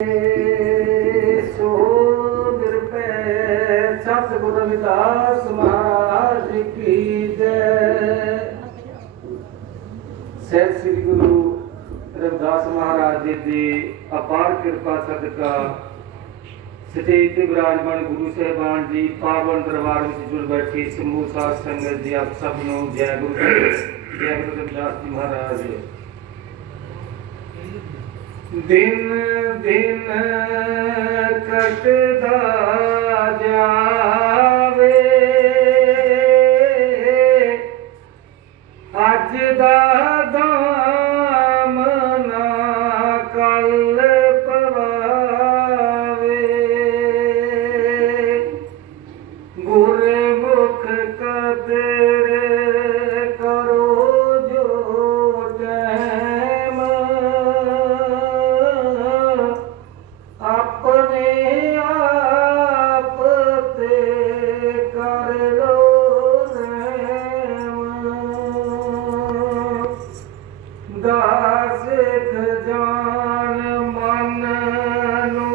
सो निरपै सतगुरु रविदास महाराज की जय। सैयद श्री गुरु रविदास महाराज जी की अपार कृपा सदका स्टेज ते विराजमान गुरु साहिबान जी पावन दरबार में जुड़ बैठी समूह साध संगत जी आप सब नो जय गुरु रविदास जी महाराज। दिन दिन कटदा जावे अज दा दामना कल पवावे गुरमुख कदर करो जो टैम अपने आप ते कर लो दास खजान मन नु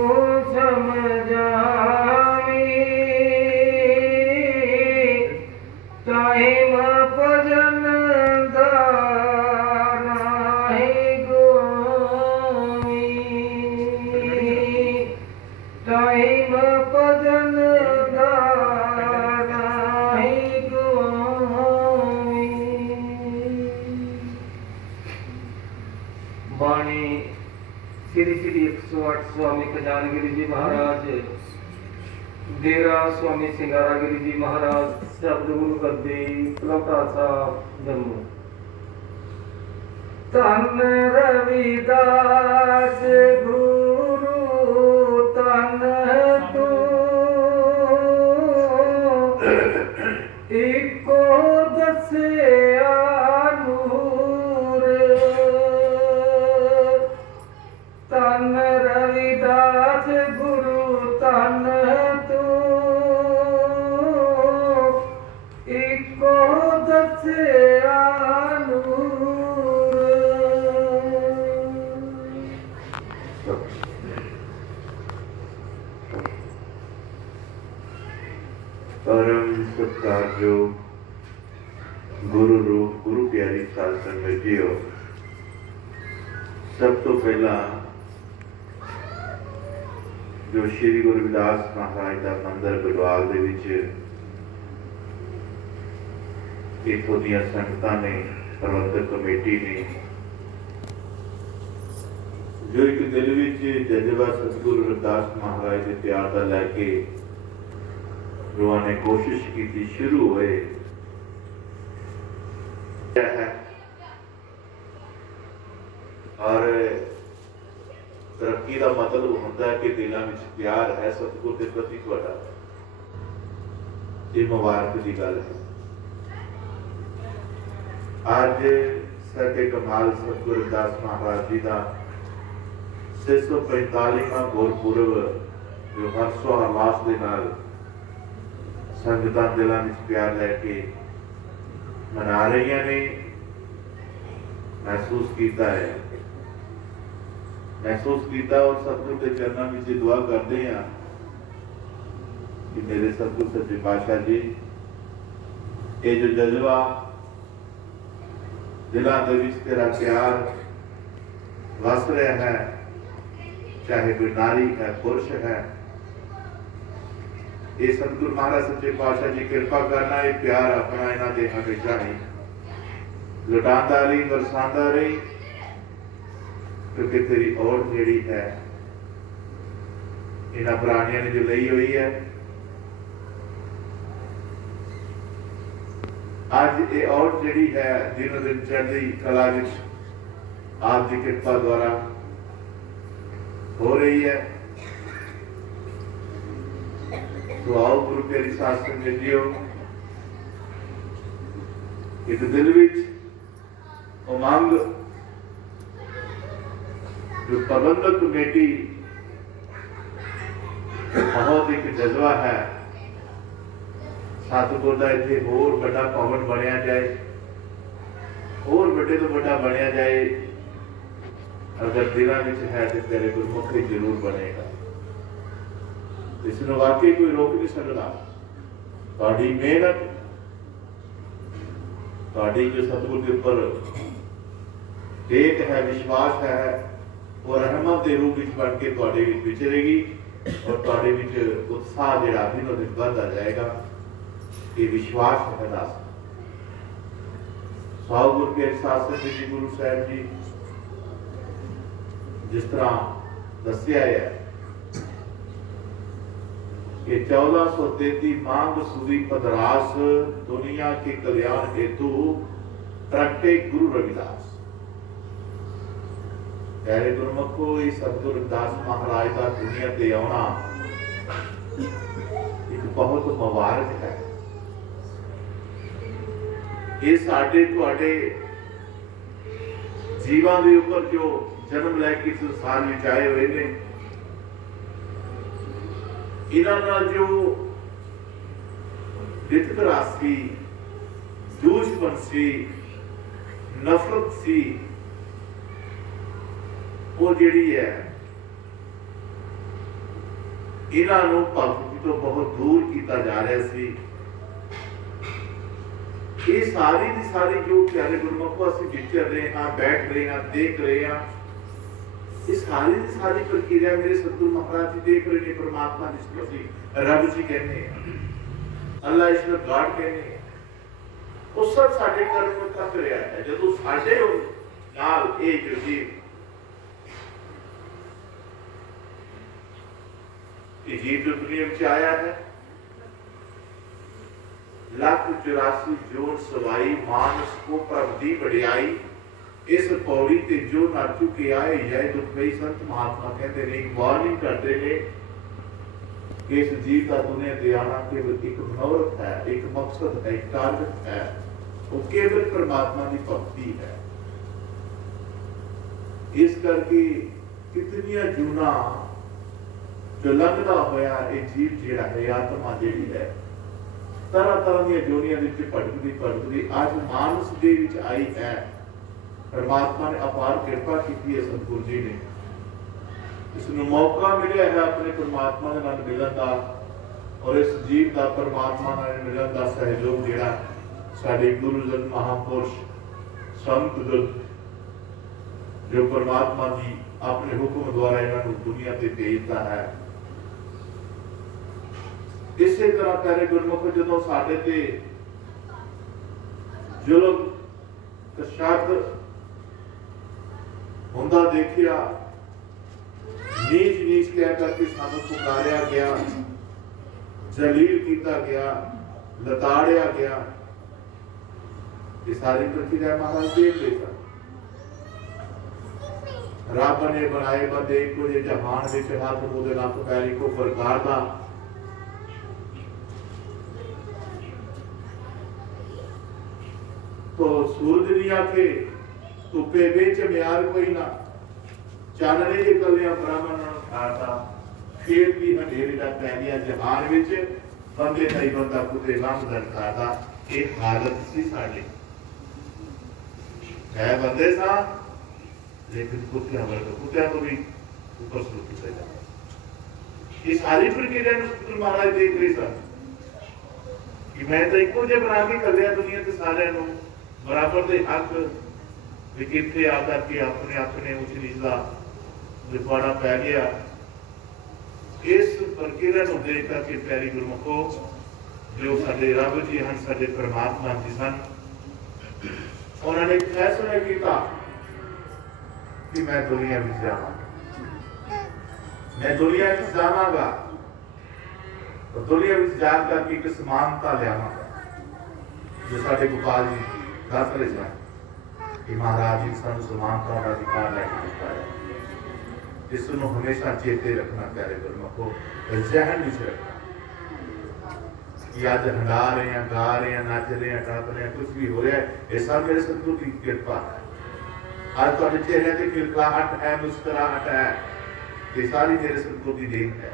समझावी टाइम भजन दा नाहीं गुआवी टाइम भजन दा नाहीं गुआवी। बाणी श्री श्री 108 स्वामी खजानगिरी जी महाराज डेरा स्वामी सिंगारागिरी जी महाराज शब्द गुरु गद्दी पलौटा साहब जम्मू। धन रविदास गुरु धन तू इको दसिया नूर धन रविदास गुरु धन तू इको दसिया नूर। परम सत्कारयोग गुरु रूप गुरु प्यारी साध संगत जीओ, सब तो पहला जो श्री गुरु रविदास महाराज का मंदिर गुरवाल दे विच इत्थों दी संगतां ने प्रबंधक कमेटी ने जो एक दिल विच जज्बा सतगुरु रविदास महाराज के प्यार का लैके रोआ ने कोशिश की थी शुरू हुए है और तरक्की का मतलब होता है कि दिलों में प्यार है सतगुरु के प्रति तुहाडा। ये मुबारक की गल है। आज साडे कमाल सतगुरु रविदास महाराज जी का 645वां गुरपुरब जो हर्षो हरवास के नाल संगतां दिलों में प्यार लैके मना रही ने महसूस किया है और सतगुरु के चरणों में दुआ करते हैं कि मेरे सतगुरु सच्चे पातशाह जी ये जो जज्बा दिलों के विच तेरा प्यार वस रहा है, चाहे कोई नारी है पुरुष है, ये सतगुरु महाराज सच्चे पातशाह जी कृपा करना ये प्यार अपना इन्हां दे हमेशा नहीं लुटांदा रही बरसांदा रही, क्योंकि तेरी ओट जिहड़ी है इन्हां प्राणियों ने जो लई हुई है आज ये ओट जिहड़ी है दिनों दिन चढ़दी कला विच आप दी कृपा द्वारा हो रही है। तो आओ गुरु प्यारी साध संगत जीओ, इस दिल विच उमंग जो प्रबंधक कमेटी बहुत एक जज्बा है सतगुर का इतने होर बड़ा भवन बनया जाए, होर बड़े तो बड़ा बनया जाए, अगर दिलों में है तो तेरे गुरमुख ही जरूर बनेगा। इसमें वाकई कोई रोक नहीं सकता। थोड़ी मेहनत, थोड़ी जो सतगुरु के ऊपर टेक है, विश्वास है, वो रहमत के रूप में बन के थोड़े विचरेगी और थोड़े उत्साह जो दिनों दिन बढ़ता जाएगा। ये विश्वास है दास। गुरु के शासन जी गुरु साहब जी जिस तरह दसिया है कि 1433 मांग सुदी पदरास दुनिया के कल्याण हेतु प्रगटे गुरु रविदास। प्यारे गुरुमुखो, सतगुरु रविदास महाराज का दुनिया ते आना एक बहुत मुबारक है। ये साडे तुहाडे जीवन के ऊपर जो जन्म लैके संसार में आए हुए ने, इन्होंने जो वितकरा सी, दुश्मन सी, नफरत सी, वो जिहड़ी है इन्हों भगती तो बहुत दूर किया जा रहा सी। ये सारी की सारी जो प्यारे गुरमुखो असीं विचर रहे हैं, बैठ रहे हैं, देख रहे हैं, ये सारी की सारी प्रक्रिया मेरे सतगुरु महाराज जी देख रहे हैं। परमात्मा जिसको असीं रब जी कहने हैं, अल्लाह ईश्वर गॉड कहने हैं, वो सब साडे कर्म में तक रहा है। जदों साडे नाल ये जो जीव जो दुनिया में आया है, 184 जोड़ सवाई मानस को प्रभ दी बढ़ियाई, इस पौड़ी ते जो ना चुके आए जय दुख भई। संत महात्मा कहते ने, वार्निंग करते ने कि इस जीव का दुनिया ते आना केवल एक मनोरथ है, एक मकसद है, एक टारगेट है, वो केवल परमात्मा की भक्ति है। इस करके कितनियां जूना जो लंघदा होया ये जीव जिहड़ा है, आत्मा जिहड़ी है, तरह तरह दी जोनियां दे विच भटकदी आज मानस दे विच आई है। परमात्मा ने अपार कृपा की है, सतगुरु जी ने इसनूं मौका मिलिया है अपने परमात्मा दे नाल मिलन दा, और इस जीव का परमात्मा नाल मिलन दा सहयोग जिहड़ा साडे गुरुजन महापुरुष संत जो परमात्मा जी अपने हुक्म द्वारा इन्होंने दुनिया ते भेजता है। इसे तरह प्यारे गुरमुख जो साडे ते जुल्म कशाद हुंदा देखिया, नीच नीच कह करके सानू पुकारिया गया, जलील किया गया, लताड़िया गया, ये सारी प्रक्रिया महाराज देख लेता। रब ने बनाए बंदे को जहान विच हाथ मुंह दे नक पैरी को प्रकार दा तो सूरज नहीं आके धुपे बेच म्यार कोई ना, चानने जे कलियां ब्राह्मण खाता, फिर भी अंधेरे दा पै गया जहान विच बंदे नहीं बंदा कुते लंघदन खाता। ये हालत सी साडी है, बंदे सा लेकिन कुत्तियां को भी ऊपर सुट किया। ये सारी प्रक्रिया सतगुरु महाराज देख रहे सन कि मैं तो इको जे बना के कर लिया दुनिया के सारे बराबर के हक कितने आ करके अपने अपने उच नीच का लिफाड़ा पै गया। इस प्रक्रिया को देख करके प्यारी गुरमुखो जो साडे रब जी हैं, साडे परमात्मा जी सन, उन्होंने फैसला किया कि मैं दुनिया में जावांगा, मैं दुनिया में जावांगा और दुनिया में जा करके एक समानता लियावांगा जो साडे गोपाल जी दस रहे हैं कि महाराज जी सानू समानता का अधिकार लेके दिता है। इसनूं हमेशा चेते रखना प्यारे गुरमुखो, जहन विच रखना कि अज हंगा रहे हैं, गा रहे हैं, नच रहे हैं, टप रहे हैं, कुछ भी हो रहा है, ये सब मेरे सतगुरु की कृपा है। आज तुहाडे चेहरे ते खिलखिलाहट है, मुस्कुराहट है, ये सारी मेरे सतगुरु की देन है।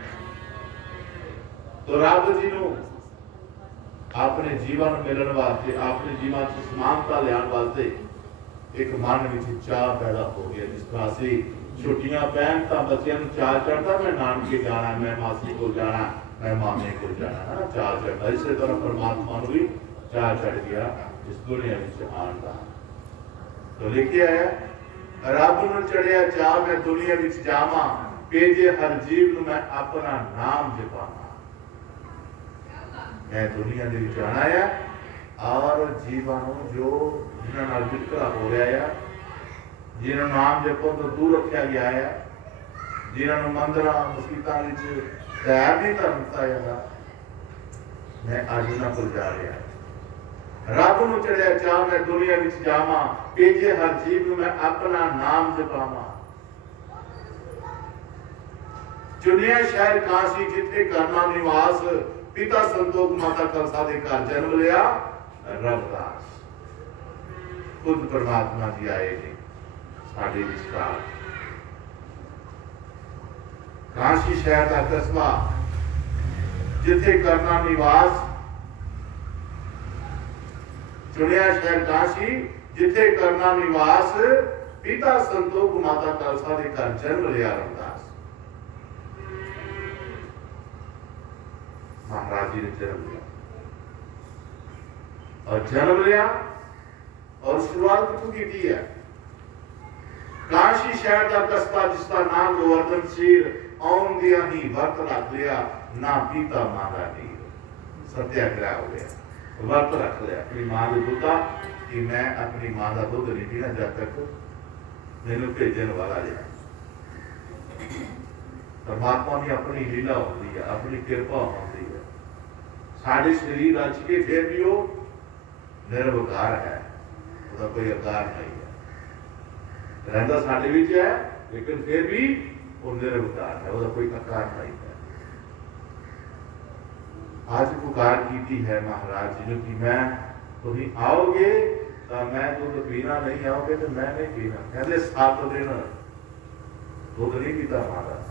तो रब जी नूं अपने जीवन मिलन वास्ते, अपने जीवन से समानता लियाण वास्ते एक मन विच चाह पैदा हो गया। जिस तरह से छुट्टियां पैन तो बच्चों को चार चढ़ता, मैं नानके जाना, मैं मासी को जाना, मैं मामे को जाना, है ना, चार चढ़ता। इसी तरह परमात्मा को भी चार चढ़ गया इस दुनिया में आने का। तो लिखे आया रब न चढ़िया चाह मैं दुनिया में जावा, भेजे हर जीव को मैं अपना नाम जपावा। मैं दुनिया के आना है और जीवां जो जिन्होंने वितकरा हो रहा है, जिन्होंने नाम जपो तो दूर रखा गया है, जिन्होंने मंदिर मसीतों में तैयार नहीं कर दिता, मैं अज उन्होंने को जा रहा है। रब न चढ़िया चाह मैं दुनिया में जावा, भेजे हर जीव को मैं अपना नाम जपावा। चुनिया शहर काशी जिथे करना निवास, पिता संतोख माता कलसा दे घर जन्म लिया रविदास। खुद परमात्मा जी आए ने साडे विचकार। काशी शहर का कस्बा जिथे करना निवास, चुनिया शहर काशी जिथे करना निवास, पिता संतोख माता कलसा दे घर जन्म लिया रविदास। महाराज जी ने जन्म लिया और जन्म लिया और शुरुआत कितों की थी है? काशी शहर का कस्बा जिसका नाम गोवर्धन शीर, आउन दिया ही वर्त रख लिया, ना पीता मांगा नीर। सत्याग्रह हो गया, वर्त रख लिया अपनी मां ने दुधा कि मैं अपनी मां का दुध नहीं पीना जब तक मैंने भेजने वाला जाए। परमात्मा की अपनी लीला होती है, अपनी कृपा होती है। साढ़े शरीर रच के फिर भी वो निर्विकार है, उसका कोई अवतार नहीं है, रहता साढ़े विच है, लेकिन फिर भी वो निर्विकार है, उसका कोई आकार नहीं है। आज पुकार की है महाराज जी ने कि मैं तुम आओगे तो मैं दूध पीना, नहीं आओगे तो मैं नहीं पीना। कहते 7 दिन दूध नहीं पीता महाराज।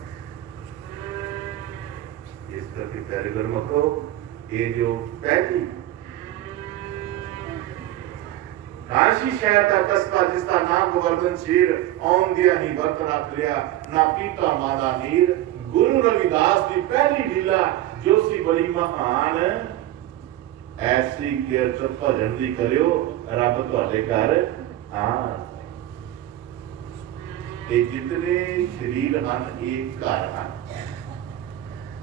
इस करके प्यारे गुरमुखो, ये जो पहली काशी शहर का कस्बा जिसका नाम गोवर्धन शीर, आउन दिया ही वर्त रख लिया, ना पीता मादा नीर। गुरु रविदास की पहली लीला जो सी बड़ी महान, ऐसी किरत भजन दी करियो रब तुहाडे घर आन। ये जितने शरीर हैं एक घर हैं,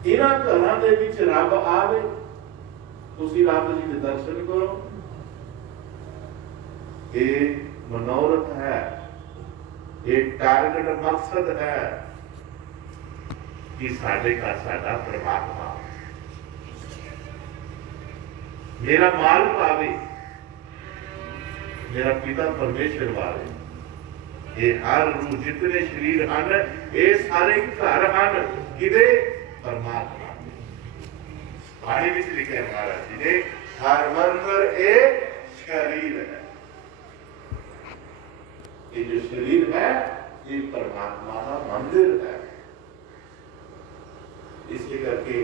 इन्हां घरां दे विच रब आवे, तुसीं रब जी दे दर्शन करो। ये मनोरथ है, एक टारगेट मकसद है कि साडे घर साडा परमात्मा, मेरा मालिक आवे, मेरा पिता परमेश्वर वाले। ये हर रूह जितने शरीर हैं ये सारे घर हैं किदे? परमात्मा। पानी में लिखा है महाराज जी ने, हर मंदिर एक शरीर है। ये जो शरीर है ये परमात्मा का मंदिर है। इसलिए करके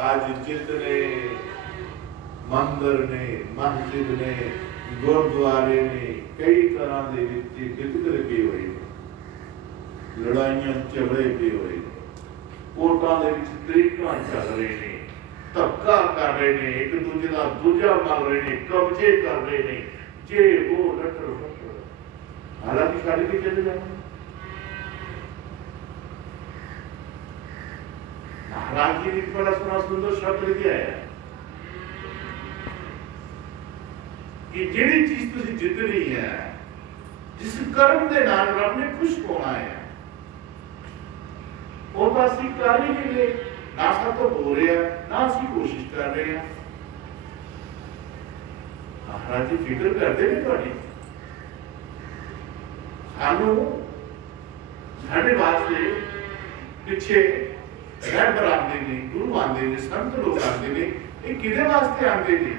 आज जितने मंदिर ने, मस्जिद ने, गुरुद्वारे ने कई तरह के वितकरे किए हुए हैं, लड़ाइयां झगड़े किए हुए हैं, कोर्टां दे विच तरीकां चल रहे हैं, धक्का कर रहे हैं, एक दूजे का दूजा कर रहे हैं, कब्जे कर रहे हैं, जे वो लटर लटर। हालांकि छड़ के चले जाए। महाराज जी ने बड़ा सुंदर शब्द लिखा है कि जिहड़ी चीज तुसीं जितनी है, जिस कर्म के नाल रब ने खुश होना है, वो तो असीं कर ही नहीं रहे, ना सातों हो रहा है, ना असीं कोशिश कर रहे हैं। महाराज जी फिक्र करते हैं तुहाडी, सानू साडे वास्ते पिछे रहबर आते ने, गुरु आते ने, संत लोग आते ने, ये किहदे वास्ते आते हैं?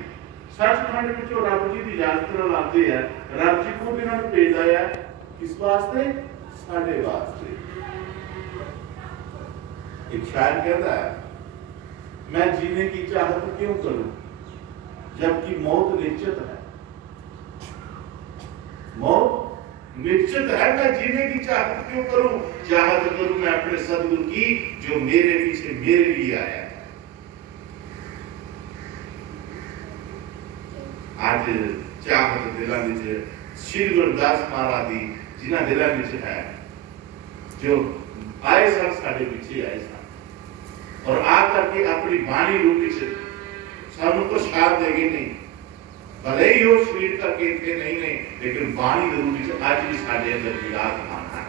सचखंड विचों रब जी की यात्रा लाते हैं, रब जी को भी इन्होंने भेजा है, किस वास्ते? साडे वास्ते। एक शायर कहता है, मैं जीने की चाहत क्यों करूं जबकि मौत निश्चित है। मौत निश्चित है मैं जीने की चाहत क्यों करूं, चाहत करूं मैं अपने सदगुरु की जो मेरे पीछे मेरे लिए आया है। आज चाहत दिलों में श्री गुरदास महाराज दी जिन्हां दिलों में है जो आए सन साडे पीछे आए सन और आकर के अपनी बाणी रूप से सानू को शाद देगी नहीं, भले ही वो शरीर का केंद्र नहीं ने, लेकिन बाणी जरूरी से आज भी साडे अंदर विराजमान है।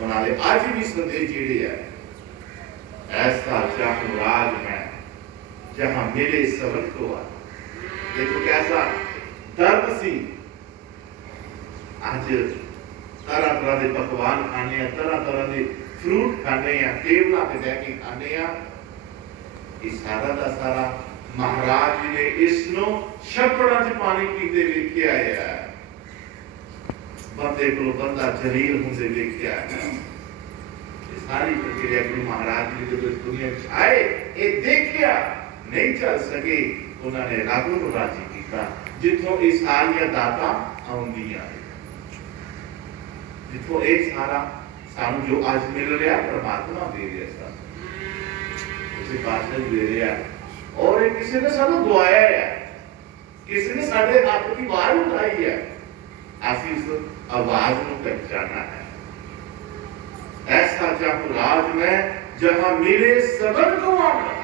उन्होंने आज भी संदेश जेड़े है ऐसा चाहूं राज मैं जहां मेरे सबर को आ। देखो कैसा दर्द सी, आज तरह तरह के पकवान खाने, तरह तरह के फ्रूट खाने, टेबलों पे बैठ के खाने, सारा का सारा महाराज जी ने इसनो छप्पड़ां च पानी पीते वेख्या है। बंदे को बंदा जलील होंदे वेख्या है। ये सारी प्रक्रिया गुरु महाराज जी ने जब इस दुनिया में आए ये देखिया नहीं चल सके, उन्होंने रब नूं राजी कीता जिथों ये सारियां दातां आउंदियां, जिथों एक सारा सानू जो आज मिल रहा परमात्मा दे रहा सा, उसे पातशाह दे रहा और ये किसी ने सानू दुआया है, किसी ने साडे हाथ की आवाज उठाई है, असीं उस आवाज नूं पहचाना है। ऐसा चाहूं राज मैं जहां मेरे सबन को आना,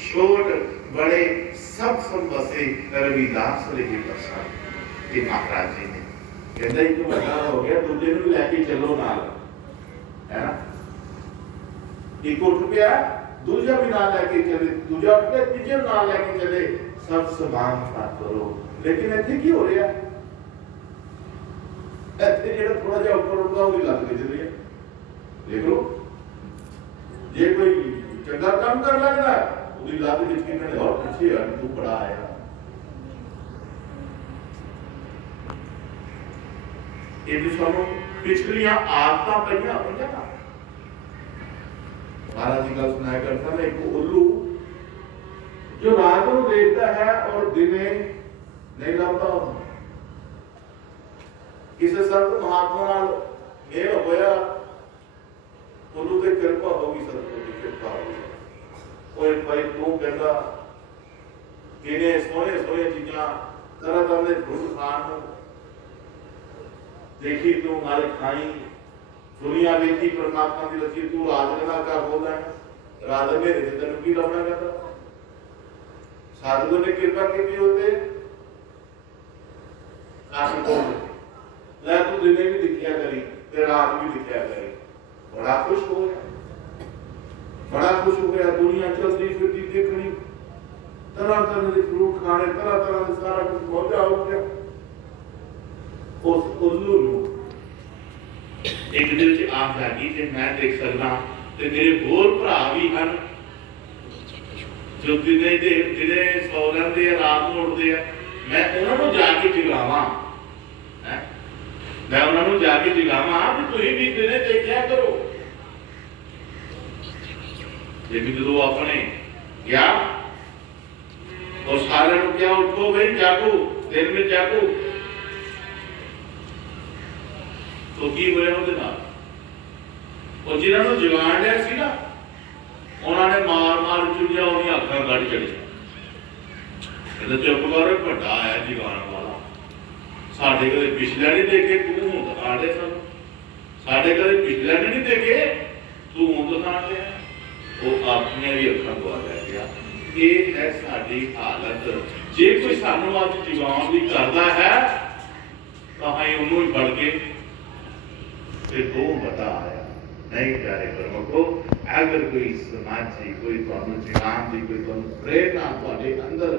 छोट बड़े सब बसे रविदास रही बसा। ये महाराज जी ने कहता एक बड़ा हो गया, दूजे नूं लैके चलो नाल, है ना, एक उठ गया दूजा भी नाल लैके चले, दूजा उठ गया तीजे नाल लैके चले, सब समान था करो। लेकिन इत्थे की हो रहा है, इत्थे जेड़ा थोड़ा जिहा ऊपर उठदा ओदी लग के चली है। देख लो जे कोई चंगा काम कर लगदा ओदी लग विच किन्ने और पीछे हट तू बड़ा आया। ये जो सानू पिछलियां आदतां पईयां होईयां ना, महाराज जी गल सुनाया करता ना, एक उल्लू जो रात को देखता है और दिने नहीं लभदा। किसी संत महात्मा नाल मेल होया, उल्लू ते कृपा होगी, सतगुरु की कृपा होगी। कोई भाई तू कहता किने सोहने सोहने चीजां तरह तरह के फ्रूट खाण नूं देखी, तू नाल खाई, दुनिया देखी परमात्मा की रची, तू रात कहना क्या बोलना है, रात मेरे से तेन की लभना कहता। सतगुरु ने कृपा की होते लै तू दिने भी दिखिया करी ते रात भी दिखिया करी। बड़ा खुश हो गया, बड़ा खुश हो गया। दुनिया चलती फिरती देखनी, तरह तरह के फ्रूट खाने, तरह तरह के सारा कुछ मौजा हो गया। उस उल्लू एक दिल से आस जागी कि मैं देख सकता ते मेरे होर भरा भी हैं जो दिने सौ रहे रात में उठते हैं, मैं उन्होंने जाके जगावा, मैं उन्होंने जाके जगावा कि तुम भी दिने देखा करो। लेकिन जो अपने क्या और सारे क्या उठो भाई जागो, दिन में जागो, तो की होया ਉਹਦੇ ਨਾਲ ਉਹ ਜਿਹਨਾਂ ਨੂੰ ਜਗਾਣ ਲਿਆ ਸੀ ਨਾ, ਉਹਨਾਂ ਨੇ ਮਾਰ ਚੁੱਲਿਆ ਉਹਦੀਆਂ ਅੱਖਾਂ ਕੱਢ ਚੜੀਆਂ। ਇਹਦਾ ਚੁੱਪ ਕਰ ਵੱਡਾ ਆਇਆ ਜਗਾਣ ਵਾਲਾ, ਸਾਡੇ ਕਦੇ ਪਿਛਲੇ ਨਹੀਂ ਦੇਖੇ ਤੂੰ ਹੁਣ ਦਿਖਾੜੇ ਸਾਨੂੰ, ਸਾਡੇ ਕਦੇ ਪਿਛਲੇ ਨਹੀਂ ਦੇਖੇ ਤੂੰ ਹੁਣ ਦਿਖਾੜੇ। ਉਹ ਆਪਣੀਆਂ ਵੀ ਅੱਖਾਂ ਗਵਾ ਲੈ ਗਿਆ। ਇਹ ਹੈ ਸਾਡੀ ਹਾਲਤ। ਜੇ ਕੋਈ ਸਾਨੂੰ ਅੱਜ ਜਗਾਉਣ ਦੀ ਕਰਦਾ ਹੈ ਤਾਂ ਅਸੀਂ ਉਹਨੂੰ ਹੀ ਫੜ ਕੇ फिर दो बता आया नहीं प्यारे प्रमुखो, अगर कोई समाजी कोई तुहानू जगान दी कोई तुहानू प्रेरणा तुहाडे अंदर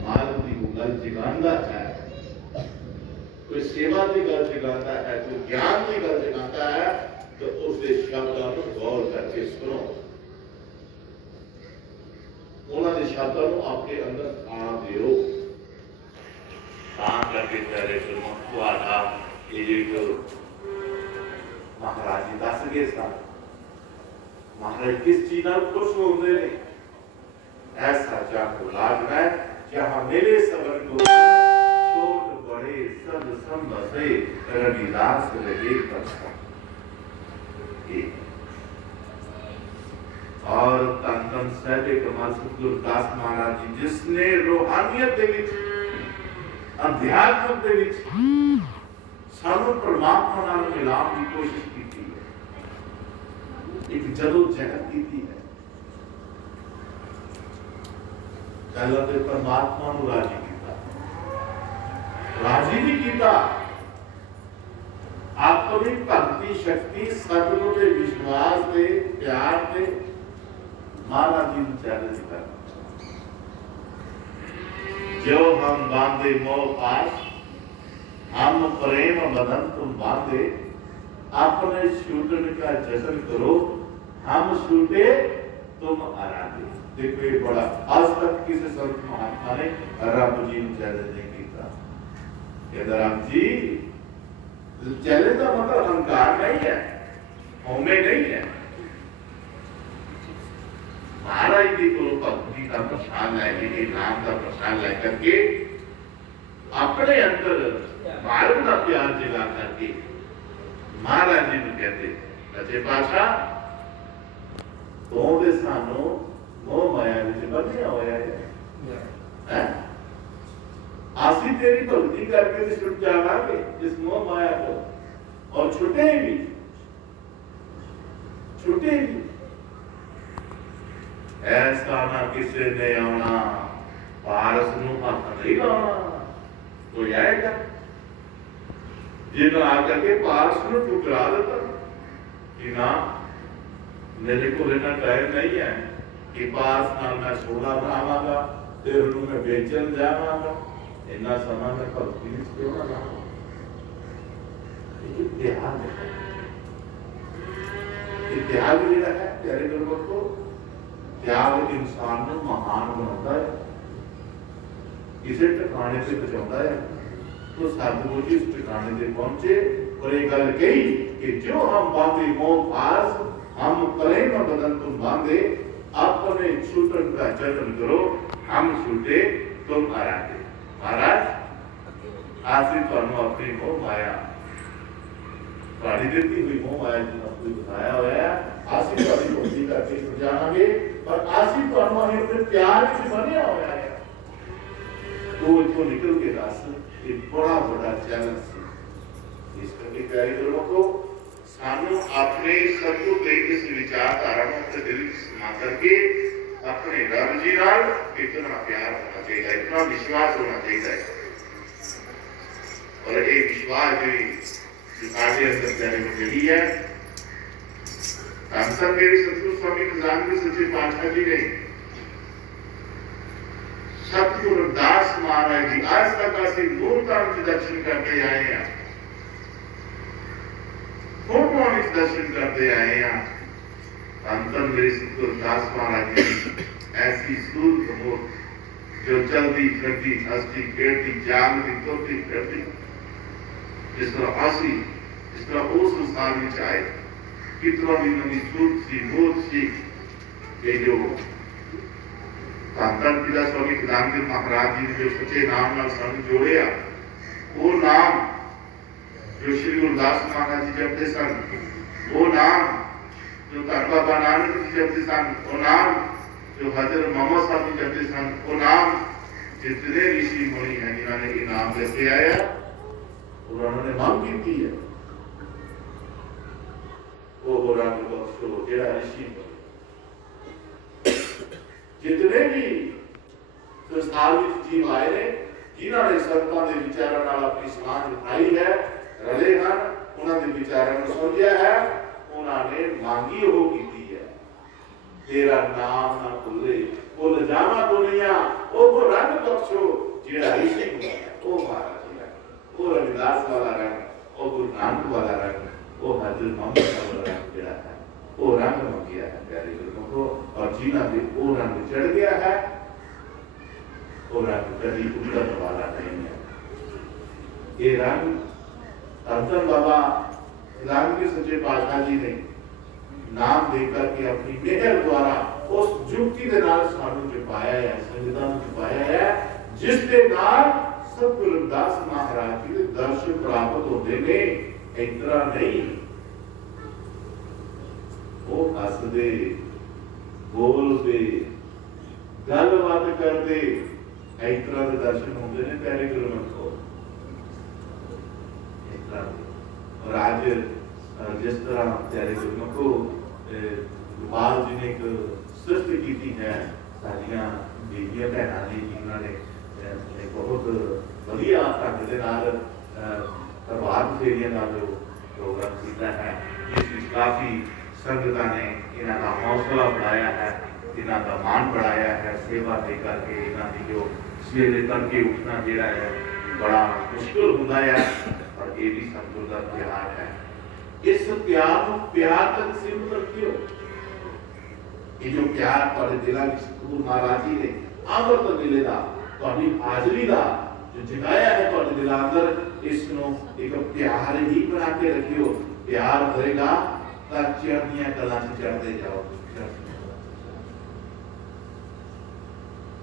मार्ग दी गल जगांदा है, कोई सेवा की गल जगांदा है, कोई ज्ञान की गल जगांदा है, तो उसके शब्दों को गौर करके सुनो, उन्होंने शब्दों को आपके अंदर स्थान दियो। करके प्यारे प्रमुख तुहाडा ये जो महाराज जी दस गए सन, महाराज किस चीज खुश होते हैं, ऐसा चाहूं राज मैं जहां मेरे सबर को छोट बड़े सब संबसे रविदास रहे कथा। और तन तन सहबे कमाल सतगुरदास महाराज जी जिसने रूहानियत दे विच अध्यात्म दे विच सानू परमात्मा नाल मिलान की कोशिश की है, एक जदोजहद की है। पहला तो परमात्मा नू राजी किया, राजी नहीं किया, अपनी भक्ति शक्ति सतगुरु के विश्वास से प्यार से महाराज जी चैलेंज कर। जो हम बांधे मोह पास, हम प्रेम बंधन तुम बांधे, अपने छूटन का जश्न करो, हम छूटे तुम आराधे। देखो ये बड़ा, आज तक किसी संत महात्मा ने रब जी को चैलेंज नहीं किया। कहते राम जी चैलेंज का मतलब अहंकार नहीं है, होमे नहीं है। महाराज जी को भक्ति का प्रसाद लेके, नाम का प्रसाद लेकर के अपने अंदर भारत का प्यार जगा करके महाराज जी ने कहते सच्चे पातशाह तो सानू मोह माया विच बंधिया होया है, आसी तेरी भक्ति करके छुट जावांगे इस मोह माया को, और छुटे भी ऐसा ना किसी ने आना पारस नू हाथ नहीं लाना। कोई आएगा जिन्हें आकर के पारस नू ठुकरा देता कि ना मेरे को इतना टाइम नहीं है कि पास नाल मैं सोना बनावांगा, फिर उन्हें मैं बेचन जावांगा, इतना समय में भक्ति नहीं क्यों ना लाऊं। त्याग ਜਿਹੜਾ है प्यारे गुरुवर को, त्याग इंसान को महान बनाता है, किसी ठिकाने से बचाता है। तो सतगुरु जी इस ठिकाने से पहुंचे और एक गल कही कि जो हम बांधे मोह पास, हम प्रेम बंधन तुम बांधे, अपने छूटन का जतन करो, हम छूटे तुम आराधे। महाराज आश्रित अपनी मोह माया देती हुई मोह माया जी ने बताया हुआ है, आशी वाली भक्ति करके जानांगे, पर आशी तो अपने प्यार से बने हुआ है। तो इसको निकल के रास्ते एक बड़ा चैलेंज है। इस करके प्यारे लोगों को सानू अपने सतगुरु के इस विचारधारा को अपने दिल में समा करके अपने रब जी नाल इतना प्यार होना चाहिए, इतना विश्वास होना चाहिए। और ये विश्वास जो साढ़े अंदर जाने में मिली है, धन मेरे सतगुरु स्वामी निजानंद सच्चे पातशाह जी ने सतगुरु दास महाराज जी आज तक असि मूर्तां के दर्शन करते आए हैं, फोटों में दर्शन करते आए हैं। धन मेरे सतगुरु दास महाराज जी ऐसी सूरत मूर्त जो चलती फिरती हंसती खेलती जागती तोती फिरती, जिस तरह आसी जिस तरह उस संसार में चाहे कितना भी नवी सूरत सी मूर्त सी, ये जो धन पिता स्वामी निजानंद महाराज जी ने जो सच्चे नाम नाल सानू जोड़िया, वो नाम जो श्री गुरुदास महाराज जी जपते सन, वो नाम जो धन बाबा नानक जी जपते सन, वो नाम जो हजरत मोहम्मद साहब जी जपते सन, वो नाम जितने ऋषि मुनि हैं जिन्होंने ये नाम लेके आया उन्होंने मांग की है, वो रंग बख्शो जेड़ा ऋषि जितने भी संसार में जीव आए ने, जिन्होंने संतां दे विचारां नाल अपनी समाज उठाई है, रले हैं, उन्होंने विचारां को समझिया है, उन्होंने मांगी हो की है। तेरा नाम ना भूले भूल जावा दुनिया, वो रंग बख्शो जेड़ा ऋषि वो महाराज जी है, वो रविदास वाला रंग, वो गुरु नानक वाला रंग, वो हजरत मोहम्मद वाला रंग जेड़ा है, वो रंग हो गया है प्यारे लोगों को। और जीना भी वो रंग चढ़ गया है, वो रंग कभी उतरने वाला नहीं है। ये रंग धन बाबा निजानंद के सच्चे पातशाह जी ने नाम देकर के अपनी मेहर द्वारा उस जुक्ति के नाल सानू छुपाया है, संगतां नूं छुपाया है, जिसके नाल सतगुरु रविदास महाराज जी के दर्शन प्राप्त होते ने इतना नहीं। वो हसदे बोलते गलबात करते इतना के दर्शन होते ने पहले गुरमत को। और आज जिस तरह प्यारे गुरमत को गोपाल जी ने एक सृष्टि की है साड़ियां बीबियां भैनां ने जिन्होंने बहुत वधिया ढंग के नाल प्रभात फेरियां का जो प्रोग्राम किया है, जिस काफ़ी संगतां ने इन्हां का हौसला बढ़ाया है, इन्हां का मान बढ़ाया है। सेवा दे करके इन्हां की जो सवेरे तड़के उठना जिहड़ा है बड़ा मुश्किल होता है, पर ये भी संतों का प्यार है। इस प्यार को प्यार तक सीमित रखियो। ये जो प्यार तुहाडे दिलां विच गुरु महाराज जी ने अमृत वेले दा तुहाडी हाजरी दा जो जगाया है तुहाडे दिलां अंदर, इसनों एक प्यार ही बना के रखियो। प्यार होएगा तां चढ़दियां कलां च चढ़दे जाओ।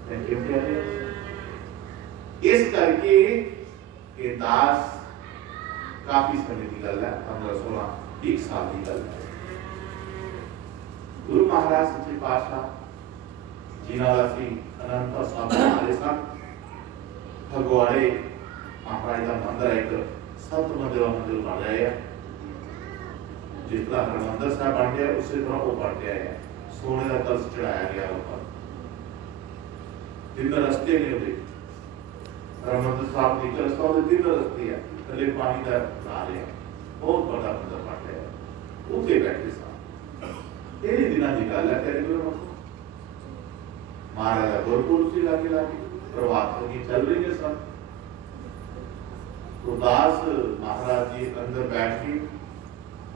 Thank you. इस करके ये दास काफी समय की गल है, 15-16 एक साल की गल है। गुरु महाराज सच्चे पातशाह जिन्हां दा सी अनंत साहब हमारे सन फगवाड़े महाराज का मंदिर एक सत मंजिला मंदिर बन रहा है। जिस तरह हरमंदिर साहब बन गया उसी तरह वो बन गया है। सोने का कलश चढ़ाया गया ऊपर। तीन रस्ते ने उहदे हरमंदिर साहब की रस्ता उहदे तीन रस्ते है। थले पानी का नाल है, बहुत बड़ा मंदिर बन रहा है। उत्थे बैठे सन। ये दिनों की गल है। तेरे गुरु महाराज का गुरपुरब से लागे लागे प्रभात की चल रही है सब। उदास महाराज जी अंदर बैठ के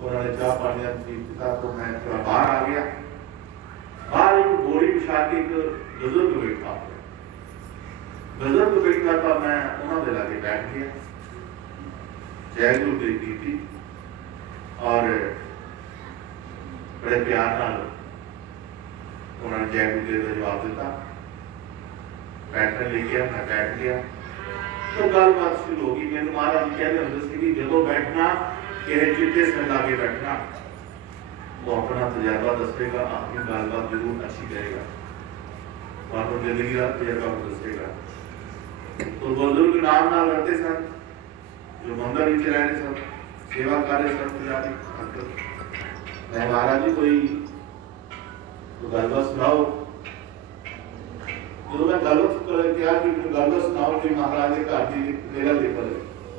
उन्होंने चाह पानी पिता तो मैं थोड़ा बाहर आ गया। बाहर एक घोड़ी बिछा के एक बुजुर्ग बैठा, बुजुर्ग बैठा था। मैं उन्होंने लागे बैठ गया, जय गुरु देव की और बड़े प्यार नाल उन्होंने जय गुरु देव का जवाब दिता। बैठने लेके मैं बैठ गया तो गलबात शुरू होगी। मैंने महाराज जी कहते होंगे सी कि जो बैठना किसी चिट्टे से लागे बैठना, वो अपना तजर्बा दसेगा, अपनी गलबात जरूर अच्छी करेगा, अपनी जिंदगी का तजर्बा दसेगा। तो बुजुर्ग नाम नाल रहते सन, जो मंदिर में रहते सन, सेवा कार्य सन पुजारी। मैं महाराज जी कोई तो गलबात सुनाओ। जो मैं गलबात कर क्या कि गलबात सुनाओ कि महाराज के घर की मेरा लेकर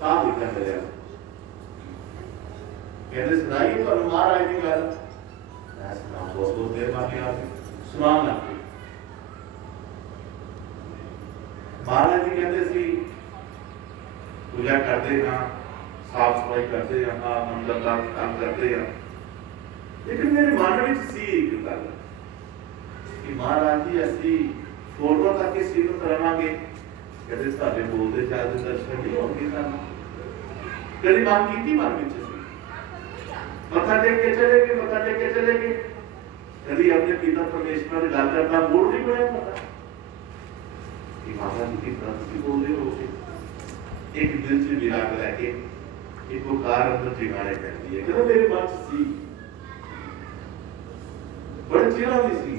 कहाँ देखा मेरे कहते सुनाइए पर महाराज की गल मैं सुना बहुत बहुत देर बाद आप सुना लगे। महाराज जी कहते सी पूजा करते हैं, साफ सफाई करते हैं, मंदिर का काम करते हैं। लेकिन मेरे मन में सी एक गल कि महाराज जी असी फोटो तक ही सीमित रहांगे, कहते साडे बोलते चलते दर्शन नहीं होंगे। सानू कभी मांग की मन में मत्था टेक के चले गए, मत्था टेक के चले गए। कभी अपने पिता परमेश्वर गल करना मूड नहीं बनाया पता कि माता जी की प्रति बोल रहे हो। एक दिल से विराग लेके एक पुकार अंदर जगाने पड़ती है। कहते मेरे मन सी बड़े चिरा भी सी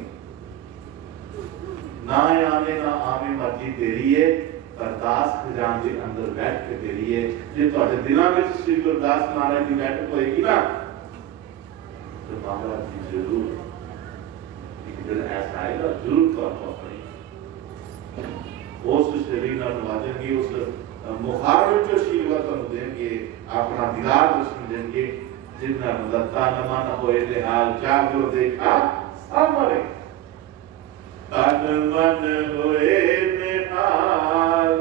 ना आवे ना आवे मर्जी तेरी है, अरदास खजान के अंदर बैठ के तेरी है। जे तुहाडे दिलों में श्री गुरदास महाराज की बैठक होएगी ना तो महाराज जी जरूर एक दिन ऐसा आएगा, जरूर तो अपनी उस शरीर ना नवाजेंगे, उस मुखार में जो आशीर्वाद तुहानू देंगे, अपना दीदार दर्शन देंगे। जिन्ना लत्ता नमा न होए ते हाल जागो देखा सामने, तन मन होए निहाल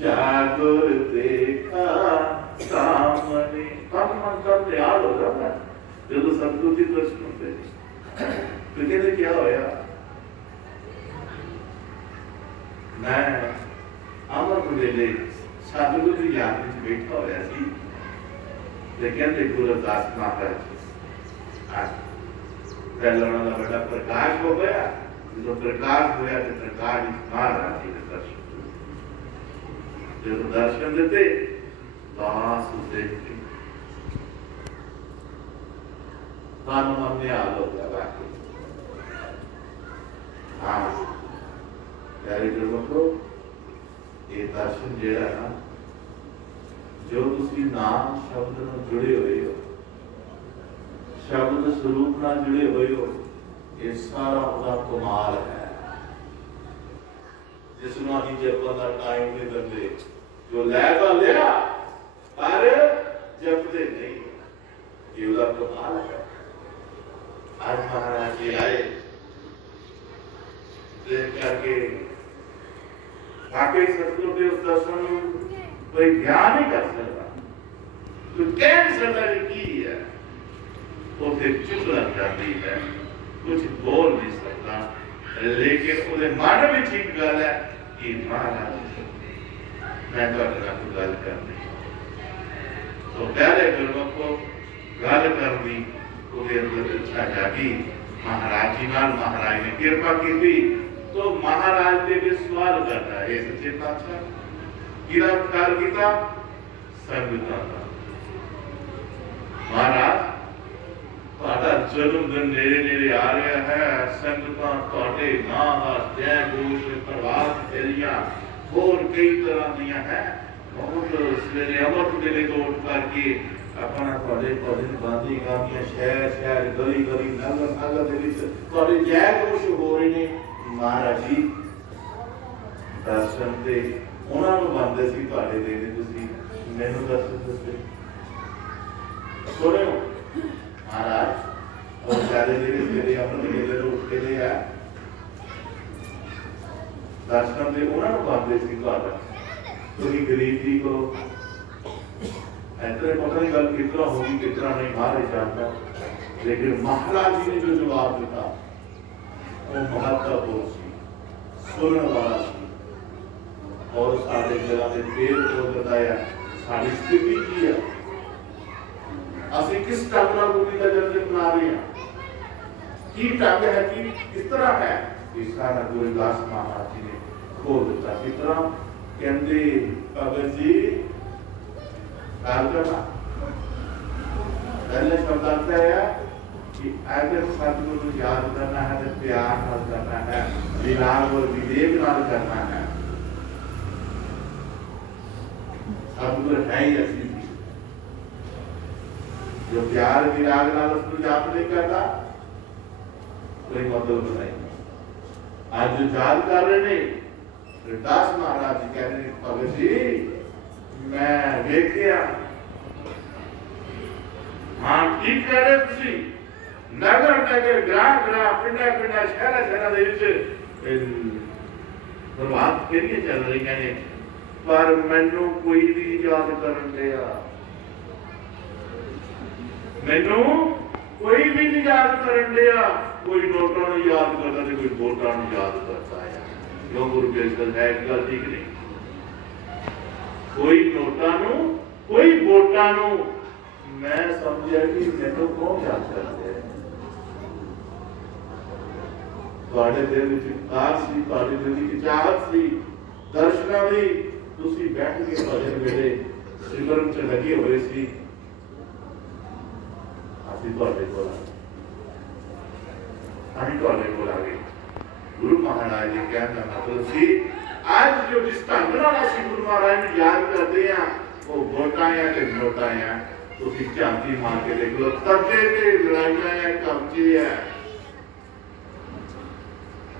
जागुर देखा सामने। तन मन का निहाल हो जाता है जो सतगुरु जी दर्शन होते तो कहते क्या होया। मैं अमृत वेले सतगुरु की याद में बैठा होया सी, लेकिन गुरु रविदास महाराज पहला उन्होंने बड़ा प्रकाश हो गया। जो प्रकाश होया तो प्रकाश महाराज जी का दर्शन जब दर्शन देते बस उसे तन मन निहाल हो गया बाकी। हाँ प्यारे गुरमुखो, ये दर्शन जेड़ा ना, जो तुसी नाम शब्द नाल जुड़े हुए हो, शब्द स्वरूप नाल जुड़े हुए हो, ये सारा उसका कमाल है। जिसनों असीं जपण दा टाइम नहीं दिंदे, जो लै तां लिया पर जपदे नहीं, ये उसका कमाल है। आज महाराज जी आए देख करके वाकई सतगुरु के उस दर्शन कोई ध्यान नहीं कर सकता, तो कह नहीं सकता की है, वो फिर चुप लग जाती है, कुछ बोल नहीं सकता, लेकिन उसके मन में एक गल है कि महाराज मैं तो गल करनी, तो प्यारे गुरमुखो गल करनी उसके अंदर इच्छा जागी। महाराज जी नाल महाराज ने कृपा की, तो महाराज दे भी सवाल करता है, सच्चे पातशाह गिरफ्तार किया संगता का महाराज ਤੁਹਾਡਾ ਜਨਮ ਦਿਨ ਨੇੜੇ ਨੇੜੇ ਆ ਰਿਹਾ ਹੈ, ਸੰਗਤਾਂ ਤੁਹਾਡੇ ਨਾਂ ਦਾ ਜੈ ਘੋਸ਼ ਪ੍ਰਵਾਸ ਤੇਰੀਆਂ ਹੋਰ ਕਈ ਤਰ੍ਹਾਂ ਦੀਆਂ ਹੈ, ਬਹੁਤ ਸਵੇਰੇ ਅਮਰ ਵੇਲੇ ਤੋਂ ਉੱਠ ਕਰਕੇ ਆਪਣਾ ਤੁਹਾਡੇ ਭਜਨ ਬਾਣੀ ਗਾਉਂਦੀਆਂ, ਸ਼ਹਿਰ ਸ਼ਹਿਰ ਗਲੀ ਗਲੀ ਨਗਰ ਨਗਰ ਦੇ ਵਿੱਚ ਤੁਹਾਡੇ ਜੈ ਘੋਸ਼ ਹੋ ਰਹੇ ਨੇ। ਮਹਾਰਾਜ ਜੀ ਦਰਸ਼ਨ ਤੇ ਉਹਨਾਂ ਨੂੰ ਬੰਦੇ ਸੀ ਤੁਹਾਡੇ ਦੇ ਨੇ, ਤੁਸੀਂ ਮੈਨੂੰ ਦਰਸ਼ਨ ਦਿੱਤੇ। ਸੁਣਿਓ महाराज और सारे मेरे अपने मेले उठ के ले आया दर्शन दे उन्होंने बांधे सी ਤੁਹਾਡਾ, क्योंकि गरीब जी को ऐसे पता नहीं गल कितना होगी कितना नहीं महाराज जानता, लेकिन महाराज जी ने जो जवाब दिया वो महत्वपूर्ण सी, सुनने वाला सी, और सारे जगह के पेड़ को बताया सारी स्थिति की है, ਅਸੀਂ किस ढंग ਨਾਲ गुरु का जन्म मना रहे हैं, की ढंग है कि किस तरह है, इस सारा गुरुदास महाराज जी ने खोल दिता। किस तरह कहते भगत जी करना पहले शब्द आता है कि अगर सतगुरु याद करना है तो प्यार नाल करना है, विराग और विवेक नाल करना है। सतगुरु है ही ऐसी जो प्यार विराग नाल उसको याद नहीं करता, कोई मतलब नहीं। आज जो याद कर रहे ने दास महाराज जी कह रहे हैं, भगत जी मैं देखिया, हाँ ठीक कह रहे तुसी, नगर नगर ग्राम ग्राम पिंडा पिंडा शहर शहर दे विच प्रभात फेरियां चल रही ने, पर मैनू कोई भी याद करन दिया, मैनू कोई भी नहीं याद करन दिया, कोई नोटा नहीं याद करता तो कोई वोटा नहीं याद करता है। क्यों गुरु बेसगल है गल ठीक नहीं, कोई नोटा नु कोई वोटा नु, मैं समझा कि मैनू कौन याद करते है। ਤੁਹਾਡੇ ਦਿਲ ਵਿੱਚ ਕਾਰ ਸੀ, ਤੁਹਾਡੇ ਦਿਲ ਦੀ ਚਾਹਤ ਸੀ ਦਰਸ਼ਨਾਂ ਦੀ, ਤੁਸੀਂ ਬੈਠ ਕੇ ਭਜਨ ਵੇਲੇ ਸਿਮਰਨ ਚ ਲੱਗੇ ਹੋਏ ਸੀ। ਅਸੀਂ ਤੁਹਾਡੇ ਕੋਲ ਆ ਗਏ। ਗੁਰੂ ਮਹਾਰਾਜ ਜੀ ਕਹਿਣ ਦਾ ਮਤਲਬ ਸੀ ਅੱਜ ਜੋ ਜਿਸ ਢੰਗ ਨਾਲ ਅਸੀਂ ਗੁਰੂ ਮਹਾਰਾਜ ਨੂੰ ਯਾਦ ਕਰਦੇ ਆ, ਉਹ ਵੋਟਾਂ ਆ ਤੇ ਨੋਟਾਂ ਆ। ਤੁਸੀਂ ਝਾਂਤੀ ਮਾਰ ਕੇ ਦੇਖ ਲਓ, ਤਬੇ ਤੇ ਲੜਾਈਆਂ ਆ, ਕਬਜ਼ੇ ਆ,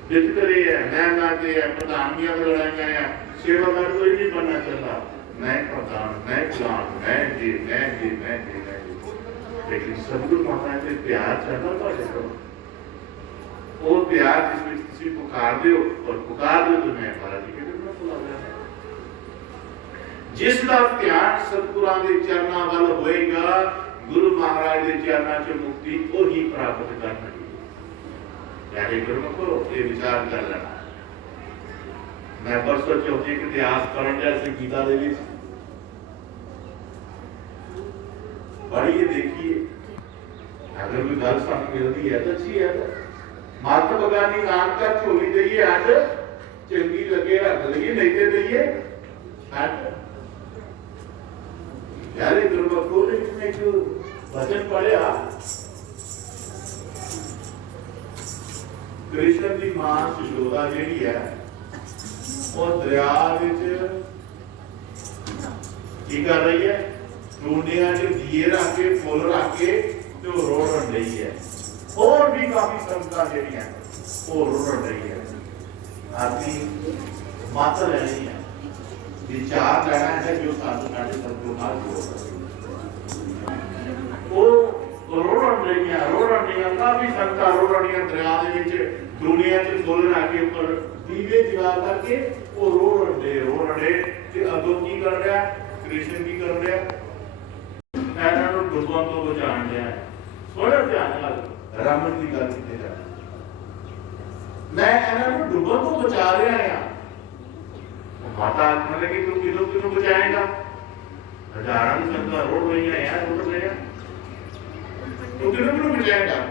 ਵਿਤਕਰੇ ਆ, ਮਹਿਲਾਂ ਤੇ ਆ, ਪ੍ਰਧਾਨੀਆਂ ਦੀ ਲੜਾਈਆਂ ਆ। ਸੇਵਾਦਾਰ ਕੋਈ ਨਹੀਂ ਬਣਨਾ ਚਾਹੁੰਦਾ, ਮੈਂ ਪ੍ਰਧਾਨ, ਮੈਂ ਫਲਾਣ, ਮੈਂ ਜੀ। लेकिन सतगुरु महाराज ने प्यार चाहता ਤੁਹਾਡੇ ਕੋਲ, ਉਹ ਪਿਆਰ ਜਿਸ ਵਿੱਚ ਤੁਸੀਂ ਪੁਕਾਰਦੇ ਹੋ, ਔਰ ਪੁਕਾਰਦੇ ਹੋ तो मैं महाराज जी कहते मैं बुला रहा ਜਿਸ ਦਾ ਧਿਆਨ ਸਤਿਗੁਰਾਂ ਦੇ ਚਰਨਾਂ ਵੱਲ ਹੋਏਗਾ, ਗੁਰੂ ਮਹਾਰਾਜ ਦੇ ਚਰਨਾਂ 'ਚ ਮੁਕਤੀ ਉਹੀ ਪ੍ਰਾਪਤ ਕਰਨਗੇ। ਪਿਆਰੇ ਗੁਰਮੁਖੋ ਇਹ ਵਿਚਾਰ ਕਰ ਲੈਣਾ। ਮੈਂ ਪਰਸੋਂ ਚੌਥੀ ਇੱਕ ਇਤਿਹਾਸ ਪੜ੍ਹਨ ਰਿਹਾ ਸੀ ਗੀਤਾ ਦੇ ਵਿੱਚ, पढ़िए देखिए, अगर कोई गल सानू मिलती है तो अच्छी है। मत बगानी नाम का झोली दईए, अज चंगी लगे रख लीए, नहीं तो दईए यारे गुरबखोर ने एक वचन पढ़िया कृष्ण की मां यशोदा जी है वो दरिया की कर रही है टूंडिया च दिए रख के फुल रख के तो रोड़ रही है और भी काफी संगतां ਜਿਹੜੀਆਂ वो रोड़ रही है आदमी मत लेनी है विचार लेना है जो साधु साढ़े सतगुरु नाल जोड़ रोड़न रही काफी संगतां रोड़नियां दरिया दे विच दुनिया च फुल रख के ऊपर दीवे जला करके वो रोड़े ते अगों की कर रहा कृष्ण की कर रहा ਇਹਨਾਂ ਨੂੰ ਡੁੱਬਣ ਤੋਂ ਬਚਾਉਣ ਲਿਆ ਥੋੜਾ ਧਿਆਨ ਨਾਲ ਰਾਮਨ ਦੀ ਗੱਲ ਕੀਤੀ ਜਾ ਮੈਂ ਇਹਨਾਂ ਨੂੰ ਡੁੱਬਣ ਤੋਂ ਬਚਾ ਰਿਹਾ ਹਾਂ ਮਾਤਾ ਆਖਣ ਲੱਗੀ ਤੂੰ ਕਿਹਨੂੰ ਬਚਾਏਗਾ ਹਜ਼ਾਰਾਂ ਦੀ ਸੰਗਤਾਂ ਰੋੜ ਰਹੀਆਂ ਯਾਰ ਰੋੜ ਰਹੇ ਤੂੰ ਕਿਹਨੂੰ ਬਚਾਏਗਾ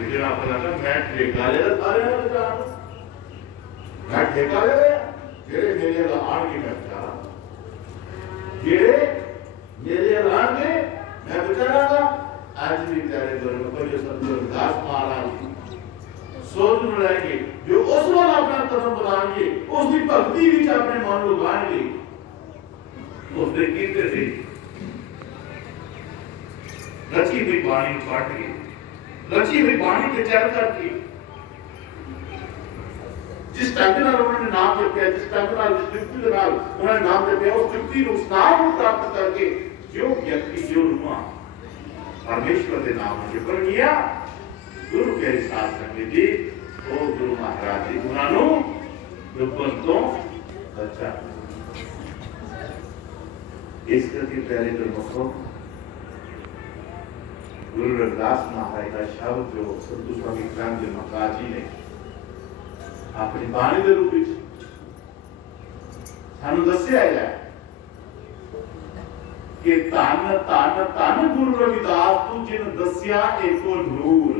ਜਿਹੜਾ ਆਪਣਾ ਮੈਂ ਠੇਕਾ ਲਿਆ ਸਾਰਿਆਂ ਨੂੰ ਬਚਾਉਣ ਮੈਂ ਠੇਕਾ ਲਿਆ ਜਿਹੜੇ ਮੇਰੇ ਦਾ ਆਣ ਕੇ ਕਰਤਾ ਜਿਹੜੇ ਮੇਰੇ ਰਾਂਗੇ मैं बचाऊंगा आज भी प्यारे गुरु जो सतगुरु दास महाराज सोच में रहेंगे जो उस वाला अपना कदम बनाएंगे उसकी भक्ति भी अपने मन को लगाएंगे उसके कीते से रची हुई वाणी पढ़ के रची हुई वाणी के चल करके जिस ढंग नाल उन्होंने नाम जपया जिस ढंग नाल जिस तृप्ति के नाल उन्होंने नाम जपया उस तृप्ति उस नाम को प्राप्त करके जो व्यक्ति जो रूपा परमेश्वर के नाम से जपन किया गुरु के साथ संगत जी ओ गुरु महाराज जी उन्होंने डुबन तो बचा इस करके पहले गुरमुखों गुरु रविदास महाराज का शब्द जो संत स्वामी क्रांति महाराज जी ने अपनी बाणी के रूप में सानू दस्या है कि तन तन तन गुरु रविदास तू जिन दस्या एको नूर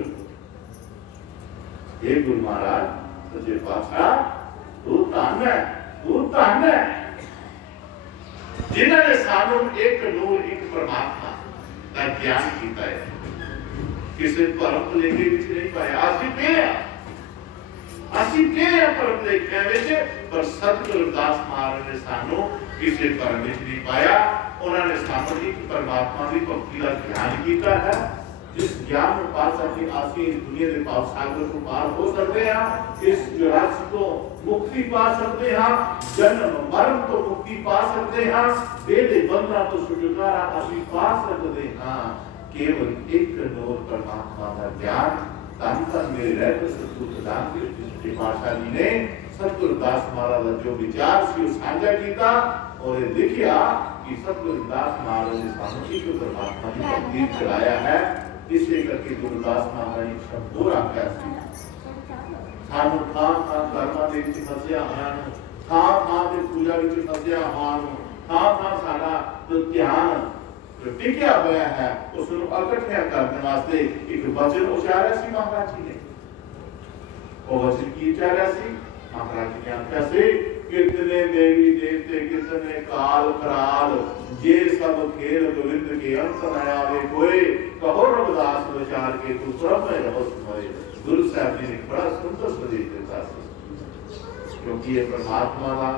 हे गुरु महाराज सच्चे पातशाह तू धन है जिन्होंने सानू एक नूर एक परमात्मा का ज्ञान किया है किसी परम लेके विच नहीं पाया ਅਸੀਂ ਤੇ ਪਰਮ ਲੇਖਿਆਂ ਵਿੱਚ ਪਰ ਸਤਿਗੁਰੂ ਰਵਿਦਾਸ ਮਹਾਰਾਜ ਨੇ ਸਾਨੂੰ ਕਿਸੇ ਪਰਮ ਵਿੱਚ ਨਹੀਂ ਪਾਇਆ ਉਹਨਾਂ ਨੇ ਸਾਨੂੰ ਇੱਕ ਪਰਮਾਤਮਾ ਦੀ ਭਗਤੀ ਦਾ ਗਿਆਨ ਕੀਤਾ ਹੈ ਜਿਸ ਗਿਆਨ ਨੂੰ ਪਾ ਕੇ ਅਸੀਂ ਇਸ ਦੁਨੀਆ ਦੇ ਪਾਪ ਸਾਗਰ ਤੋਂ ਪਾਰ ਹੋ ਸਕਦੇ ਹਾਂ ਇਸ ਵਿਰਾਸਤ ਤੋਂ ਮੁਕਤੀ ਪਾ ਸਕਦੇ ਹਾਂ ਜਨਮ ਮਰਨ ਤੋਂ ਮੁਕਤੀ ਪਾ ਸਕਦੇ ਹਾਂ ਦੇਹ ਦੇ ਬੰਧਨਾਂ ਤੋਂ ਛੁਟਕਾਰਾ ਅਸੀਂ ਪਾ ਸਕਦੇ ਹਾਂ ਕੇਵਲ ਇੱਕ ਨੂਰ ਪਰਮਾਤਮਾ ਦਾ ਗਿਆਨ धन धन मेरे रहते सतगुरु प्रदान के पातशाह जी ने सतगुरु दास महाराज का जो विचार से साझा किया और ये देखिया कि सतगुरु दास महाराज ने सानू एक परमात्मा की भक्ति चलाया है इसे करके गुरु दास महाराज ने शब्द रखा है सानू थां थां कर्मां दे विच फसिया होया नूं थां थां दे पूजा विच फसिया होया नूं थां थां साडा ध्यान टिकिया होया है उसनु इकट्ठा करने वास्ते एक वचन उच्चारा सी महाराज जी ने वो वचन की उच्चारा सी महाराज जी ने आख्या से कितने देवी देवते कितने काल कराल ये सब खेल गोविंद के अंत न आवे कोई कहो रविदास विचार के तू ब्रह्म रहो तुम्हारे गुरु साहब जी ने बड़ा सुंदर संदेश देता है क्योंकि ये परमात्मा का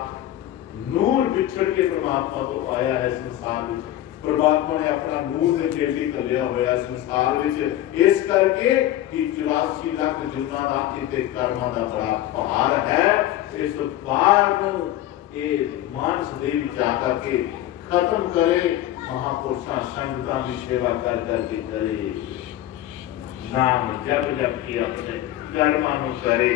नूर बिछड़ के परमात्मा को आया है संसार में परमात्मा ने अपना नूर दे चेली कलिया होया संसार विच इस करके कि 84 लाख जुना दा इते कर्मां दा बड़ा पहाड़ है इस पहाड़ को ये मानस दे विच आकर के खत्म करे महापुरुषां संगतां की सेवा कर करके करे नाम जप जप के अपने कर्मां नु करे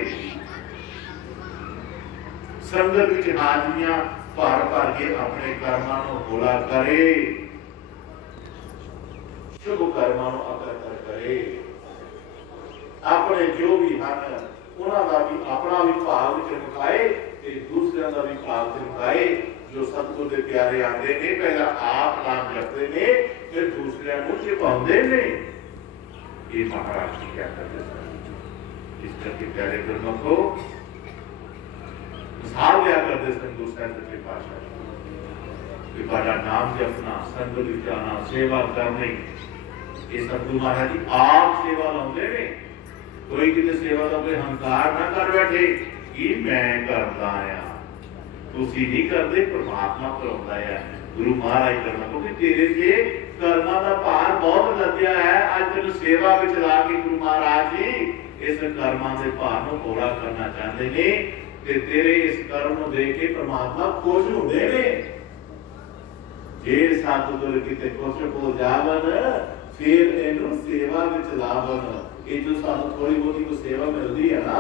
संगत विच हाजरियां भर भर के अपने कर्मां नु होला करे शुभ कर्मां नु अकर करे अपने जो भी हन उन्हां दा भी अपना भी भाव विच मुकाए ते दूसरियां दा भी भाव विच मुकाए जो सतगुर दे प्यारे आंदे ने पहला आप नाम जपदे ने फिर दूसरियां नु चिपाउंदे ने ये महाराज जी क्या करते हैं इस करके प्यारे गुरमुखो ਮਿਸਾਲ ਦਿਆ ਕਰਦੇ ਸਨ ਗੁਰੂ ਸਾਹਿਬ ਸੱਚੇ ਪਾਤਸ਼ਾਹ ਕਿ ਤੁਹਾਡਾ ਨਾਮ ਜਪਣਾ, ਸੰਗਤ ਵਿੱਚ ਜਾਣਾ, ਸੇਵਾ ਕਰਨੀ, ਇਹ ਸਤਿਗੁਰੂ ਮਹਾਰਾਜ ਜੀ ਆਪ ਸੇਵਾ ਲਾਉਂਦੇ ਨੇ। ਕੋਈ ਕਿਤੇ ਸੇਵਾ ਦਾ ਕੋਈ ਹੰਕਾਰ ਨਾ ਕਰ ਬੈਠੇ ਕਿ ਮੈਂ ਕਰਦਾ ਆ, ਤੁਸੀਂ ਨਹੀਂ ਕਰਦੇ, ਪਰਮਾਤਮਾ ਕਰਾਉਂਦਾ ਆ, ਗੁਰੂ ਮਹਾਰਾਜ ਕਰਨਾ, ਕਿਉਂਕਿ ਤੇਰੇ ਤੇ ਕਰਮਾਂ ਦਾ ਭਾਰ ਬਹੁਤ ਲੱਦਿਆ ਹੈ। ਅੱਜ ਤੈਨੂੰ ਸੇਵਾ ਵਿੱਚ ਲਾ ਕੇ ਗੁਰੂ ਮਹਾਰਾਜ ਜੀ ਇਸ ਕਰਮਾਂ ਦੇ ਭਾਰ ਨੂੰ ਹੌਲਾ ਕਰਨਾ ਚਾਹੁੰਦੇ ਨੇ ਤੇ ਤੇਰੇ ਇਸ ਕਰਮ ਨੂੰ ਦੇਖ ਕੇ ਪਰਮਾਤਮਾ ਖੁਸ਼ ਹੁੰਦੇ ਨੇ। ਜੇ ਸਤਿਗੁਰ ਕਿਤੇ ਖੁਸ਼ ਹੋ ਜਾਵਨ ਫਿਰ ਇਹਨੂੰ ਸੇਵਾ ਵਿੱਚ ਲਾਵਨ। ਇਹ ਜੋ ਸਾਨੂੰ ਥੋੜੀ ਬਹੁਤੀ ਕੋਈ ਸੇਵਾ ਮਿਲਦੀ ਹੈ ਨਾ,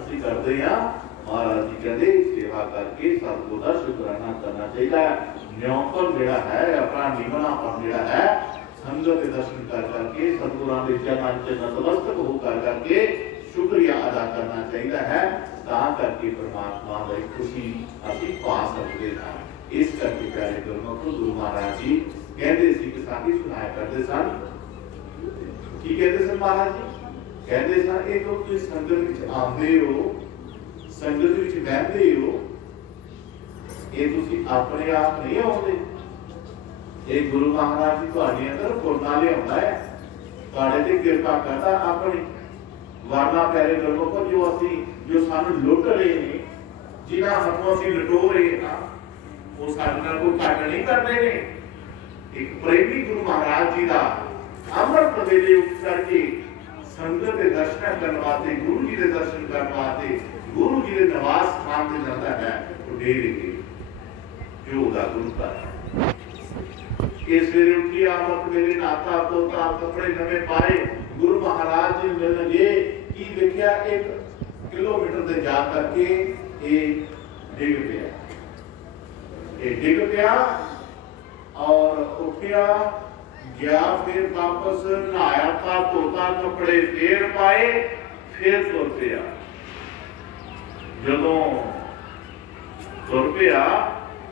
ਅਸੀਂ ਕਰਦੇ ਹਾਂ, ਮਹਾਰਾਜ ਜੀ ਕਹਿੰਦੇ ਸੇਵਾ ਕਰਕੇ ਸਤਿਗੁਰ ਦਾ ਸ਼ੁਕਰਾਨਾ ਕਰਨਾ ਚਾਹੀਦਾ ਹੈ। ਨਿਉਪਨ ਜਿਹੜਾ ਹੈ, ਆਪਣਾ ਨਿਮਨਾਪਨ ਜਿਹੜਾ ਹੈ, ਸੰਗਤ ਦੇ ਦਰਸ਼ਨ ਕਰ ਕਰਕੇ, ਸਤਿਗੁਰਾਂ ਦੇ ਚਰਨਾਂ 'ਚ ਨਤਮਸਤਕ ਹੋ ਕਰਕੇ ਸ਼ੁਕਰੀਆ ਅਦਾ ਕਰਨਾ ਚਾਹੀਦਾ ਹੈ। ਤਾਂ ਕਰਕੇ ਪਰਮਾਤਮਾ ਦੀ ਖੁਸ਼ੀ ਅਸੀਂ ਪਾ ਸਕਦੇ ਹਾਂ। ਇਸ ਕਰਕੇ ਪਿਆਰੇ ਗੁਰਮੁਖੋ, ਗੁਰੂ ਮਹਾਰਾਜ ਜੀ ਕਹਿੰਦੇ ਸੀ ਕਿ ਸਾਖੀ ਸੁਣਾਇਆ ਕਰਦੇ ਸਨ। ਕੀ ਕਹਿੰਦੇ ਸਨ ਮਹਾਰਾਜ ਜੀ? ਕਹਿੰਦੇ ਸਨ ਇਹ ਜੋ ਤੁਸੀਂ ਸੰਗਤ ਵਿੱਚ ਆਉਂਦੇ ਹੋ, ਸੰਗਤ ਵਿੱਚ ਬਹਿੰਦੇ ਹੋ, ਇਹ ਤੁਸੀਂ ਆਪਣੇ ਆਪ ਨਹੀਂ ਆਉਂਦੇ, ਇਹ ਗੁਰੂ ਮਹਾਰਾਜ ਜੀ ਤੁਹਾਡੇ ਅੰਦਰ ਪੁਰਨਾ ਲਿਆਉਂਦਾ ਹੈ, ਤੁਹਾਡੇ ਤੇ ਕਿਰਪਾ ਕਰਦਾ ਆਪਣੀ। ਵਰਨਾ ਪਿਆਰੇ ਗੁਰਮੁਖੋ, ਜੋ ਸਾਨੂੰ ਲੁੱਟ ਰਹੇ ਨੇ, ਜਿਨ੍ਹਾਂ ਹੱਥੋਂ ਅਸੀਂ ਲੁਟੋ ਰਹੇ ਹਾਂ, ਉਹ ਸਾਡੇ ਨਾਲ ਕੋਈ ਘੱਟ ਨਹੀਂ ਕਰਦੇ ਨੇ। ਇੱਕ ਪ੍ਰੇਮੀ ਗੁਰੂ ਮਹਾਰਾਜ ਜੀ ਦਾ ਅੰਮ੍ਰਿਤ ਵੇਲੇ ਉੱਠ ਕਰਕੇ ਸੰਗਤ ਦੇ ਦਰਸ਼ਨ ਕਰਨ ਵਾਸਤੇ, ਗੁਰੂ ਜੀ ਦੇ ਦਰਸ਼ਨ ਕਰਨ ਵਾਸਤੇ, ਗੁਰੂ ਜੀ ਦੇ ਨਿਵਾਸ ਸਥਾਨ ਤੇ ਜਾਂਦਾ ਹੈ, ਉਹ ਡੇਰੇ ਤੇ ਜੋ ਉਹਦਾ ਗੁਰੂ ਘਰ। ਇਸ ਵੇਲੇ ਉੱਠੀ ਅੰਮ੍ਰਿਤ ਵੇਲੇ ਨਾਤਾ ਧੋਤਾ, ਕੱਪੜੇ ਨਵੇਂ ਪਾਏ, ਗੁਰੂ ਮਹਾਰਾਜ ਜੀ ਮਿਲਣਗੇ। ਕੀ ਦੇਖਿਆ? 1 ਕਿਲੋਮੀਟਰ ਤੇ ਜਾ ਕਰਕੇ ਇਹ ਡਿੱਗ ਪਿਆ, ਇਹ ਡਿੱਗ ਪਿਆ ਔਰ ਉੱਠਿਆ ਗਿਆ, ਫਿਰ ਵਾਪਸ ਨਹਾਇਆ ਤਾਂ ਧੋਤਾ, ਕੱਪੜੇ ਫੇਰ ਪਾਏ, ਫੇਰ ਤੁਰ ਪਿਆ। ਜਦੋਂ ਤੁਰ ਪਿਆ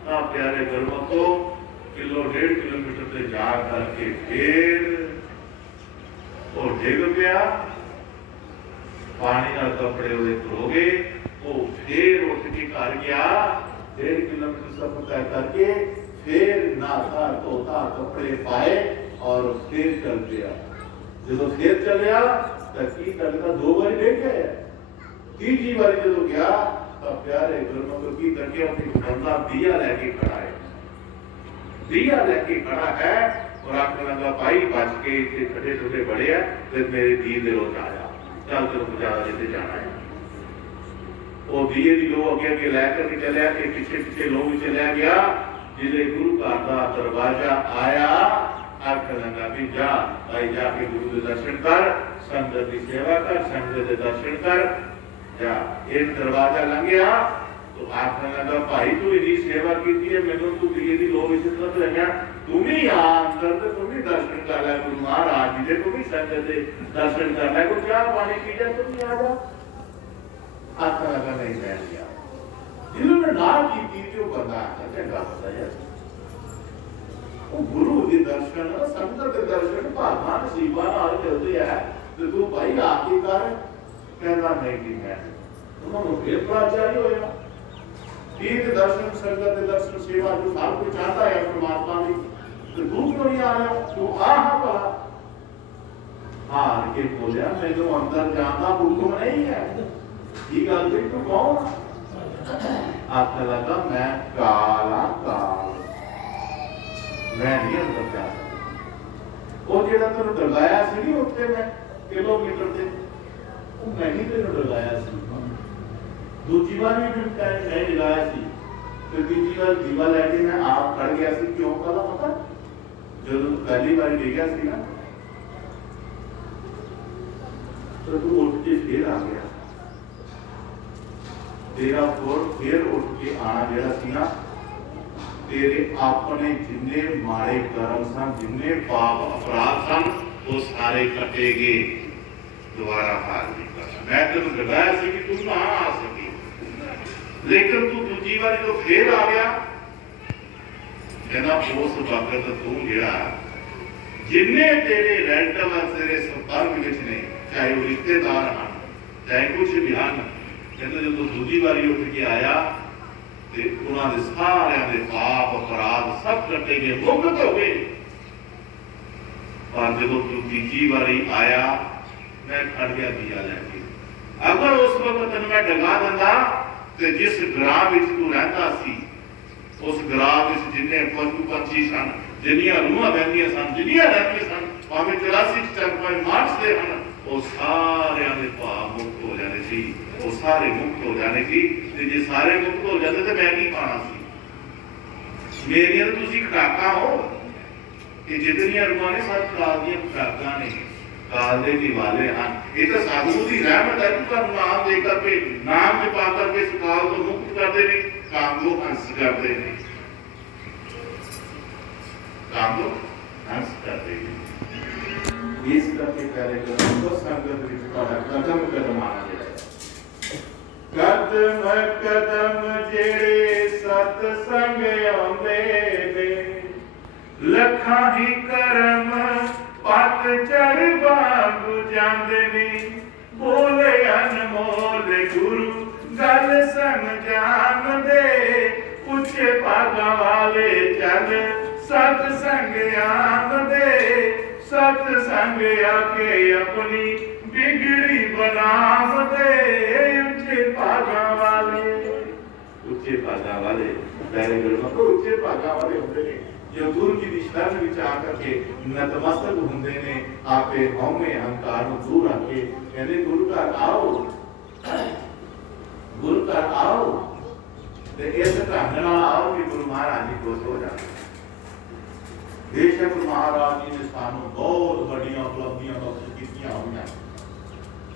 ਤਾਂ ਪਿਆਰੇ ਗੁਰਮੁਖੋ 1.5 ਕਿਲੋਮੀਟਰ ਤੇ ਜਾ ਕਰਕੇ ਫੇਰ ਉਹ ਡਿੱਗ ਪਿਆ, ਪਾਣੀ ਨਾਲ ਕੱਪੜੇ ਉਹਦੇ ਧੋ ਗਏ, ਉਹ ਫੇਰ ਉੱਠ ਕੇ ਘਰ ਗਿਆ। 1.5 ਕਿਲੋਮੀਟਰ ਸਫ਼ਰ ਤੈਅ ਕਰਕੇ ਫੇਰ ਨਹਾਤਾ ਧੋਤਾ, ਕੱਪੜੇ ਪਾਏ और फिर चल गया। जो फिर चलिया तो की करता 2 बारी देख गया, तीसरी बारी जो गया तो प्यारे गुरमुख की करके अपनी बंदा दिया लेके खड़ा है, दिया लेके खड़ा है और आखने लगा भाई बच के इतने छोटे छोटे बड़े हैं, फिर मेरे दी दे रोज आया, चल तेरे ज्यादा लेते जाना है। वो दिए की लो अगे अगे लैकर चलिया, पीछे पीछे लो भी चलिया गया। जिले गुरु घर का दरवाजा आया, आखने लगा भी जा भाई, जाके गुरु के दर्शन कर, संगत की सेवा कर, संगत के दर्शन कर जा। एक दरवाजा लंघ गया तो आखने लगा भाई तू इतनी सेवा की है, मैंने तू दिए की लोग इज्जत लगा, तुम ही आ अंदर तो तुम ही दर्शन कर ले गुरु महाराज जी दे, तुम ही संगत के दर्शन कर ले, कुछ चाह पानी पी जा, तुम ही आ जा। आखने लगा नहीं मैं गया। जिन्होंने ना की जो बंदा चंगा पता है गुरु के दर्शन, संगत के दर्शन भावना नसीबा नाल मिलते हैं, तो तू भाई आके कर, कहना नहीं कि मैं उन्होंने फिर प्राचार्य होया। तीर्थ दर्शन, संगत के दर्शन, सेवा जो सब कुछ चाहता है परमात्मा की, तो तू क्यों नहीं आया? तू आ भला। हार के बोलिया मैनू अंदर जाना हुक्म नहीं है। ये गल भी तू कौन? आखने लगा मैं काला काल, मैं नहीं अंदर जा सकता। वो जेड़ा तेन डरलाया सी नहीं उत्ते मैं किलोमीटर से, वो मैं ही तेन डरलाया सी। दूसरी बार भी मैं डराया सी, फिर तीसरी बार दीवा लैके मैं आप खड़ गया सी। क्यों पता पता? जो पहली बार डिगया सी ना, तो तू उठ के फिर आ गया, तेरा फिर उठ के आना जेड़ा सी ना, तेरे अपने जिन्ने माड़े कर्म सन, जिन्ने पाप अपराध सन, वो सारे कटेगे, दोबारा हार नहीं करना। मैं तेन डराया सी कि तू ना आ सकी, लेकिन तू दूसरी बार जो फिर आ गया, कहना उस वक्त तू जेड़ा जिन्ने तेरे रेंटल तेरे संपर्क विच ने, चाहे वो रिश्तेदार हैं, चाहे कुछ भी हैं, कहते जो दूजी बारी उठ के आया तो उन्होंने सारे दे पाप अपराध सब कटे गए, मुक्त हो गए। पर जो तू तीजी बारी आया, मैं खड़ गया दिया लैके। अगर उस वक्त तेन मैं डगा दिंदा तो जिस ग्रां विच तू रहिंदा सी, उस ग्रां विच जिन्ने पशु पंछी सन, जिन्नियां रूहां बहंदियां सन, जिन्नियां रहंदियां सन, भावें 84 चरपाई मानसदे हन, वो सारे दे पाप मुक्त हो जाने सी, वो सारे मुक्त हो जाने सी। ते जे सारे मुक्त हो जाते तो मैं की पाना सी? मेरियां तो तुसीं खुराकां हो, ये जितनियां रूहां ने सब काल दियां खुराकां ने, काल दे दिवाले हैं। ये तो साधु की रहमत है कि तुहानू नाम दे करके, नाम जपा करके इस काल को मुक्त करते हैं, काम को हंस करते हैं, काम को हंस करते हैं। इस करके प्यारे को संगत विच तुहाडा कदम कदम आना चाहिए। कदम कदम जेड़े सतसंग आउंदे ने, लखां ही करम पत चढ़ वांग जांदे ने। बोले अनमोल गुरु गल समझान दे, उच्चे भागां वाले चल सतसंग आन दे। सतसंग आके अपनी बिगड़ी बनाम दे, उच्चे भागां वाले, उच्चे भागां वाले पहले गुरु को उच्चे भागां वाले होंदे ने, जो गुरु जी की शरण विच आकर के नतमस्तक होंदे ने, आपे हौमे अहंकार नूं दूर रख के कहंदे गुरु घर आओ, गुरु घर आओ, ते इस ढंग नाल आओ कि गुरु महाराज जी खुश हो जाण। बेशक महाराज जी ने सानू बहुत बड़ियां उपलब्धियां बख्श कीतियां होईयां,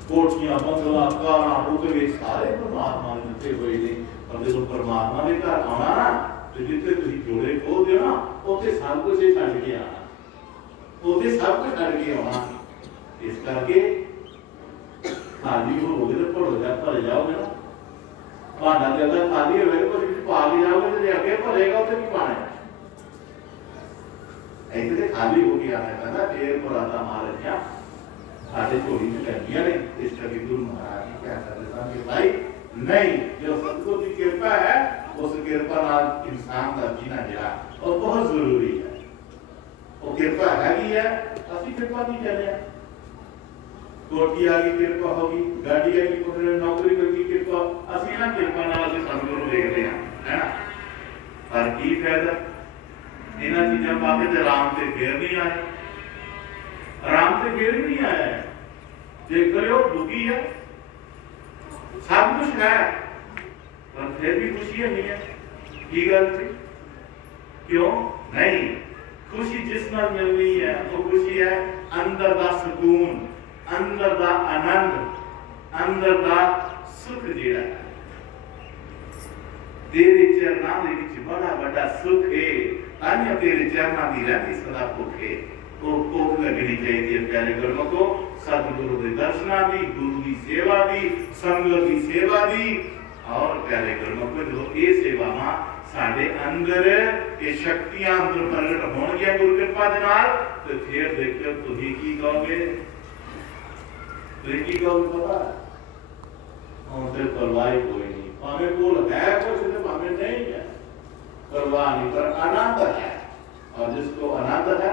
कोठियां बंगला कारां रुतबे सारे परमात्मा ने दिते होए ने। पर जदों परमात्मा दे घर आउणा ना, ते जिथे तुसीं जोड़े खोलदे हो ना, उत्थे सब कुछ ही छड्ड के आना, उत्थे सब कुछ छड्ड के आउणा। इस करके खाली होगे तो भरो जा भरे जाओगे ना, भांडा दे अंदर खाली होवे तो कुछ पा के जाओगे तो अगे भरेगा उत्थे की पाना है। ऐसे खाली हो गया है ना, फिर मुरादा महाराजियां साढ़े झोली में लगियां ने। इस करके गुरु महाराज जी क्या करते हैं कि भाई नहीं, जो सतगुरु की कृपा है उस कृपा नाल इंसान का जीना जरा और बहुत जरूरी है। वो कृपा हैगी है, असि कृपा की कहने हैं। कोठी आ गई कृपा होगी, गाड़ी आ गई, पुत्र नौकरी करगी कृपा, असि ना कृपा नाल असि सतगुरु देखते हैं, है ना। पर की फायदा इन्हां चीज़ां पाके ते राम ते फिर नहीं आए, राम ते फिर नहीं आया। देख रहे हो दुखी है, सब कुछ है, पर फिर भी खुशी नहीं है। की गल थी? क्यों नहीं? खुशी जिस नाल मिलनी है वो खुशी है अंदर दा सुकून, अंदर दा आनंद, अंदर दा सुख जिहड़ा है। तेरे चरनां दे विच बड़ा बड़ा सुख है, अन्य तेरे चरनां दी रहती सदा भुख है। वो भुख लगनी चाहिए प्यारे गुरुओं को, सतगुरु के दर्शनां दी, गुरु की सेवा दी, संगत की सेवा दी। और प्यारे गुरुओं को जो ये सेवावां साडे अंदर ये शक्तियां अंदर प्रगट होणगियां गुरु कृपा दे नाल, तो फिर देखो तुसीं की कहोगे, तुसीं की कहोगे पता हुण ते परवाह कोई नहीं, भावें कोल है कुछ ते भावें नहीं है, परवाह नहीं, पर आनंद है। और जिसको आनंद है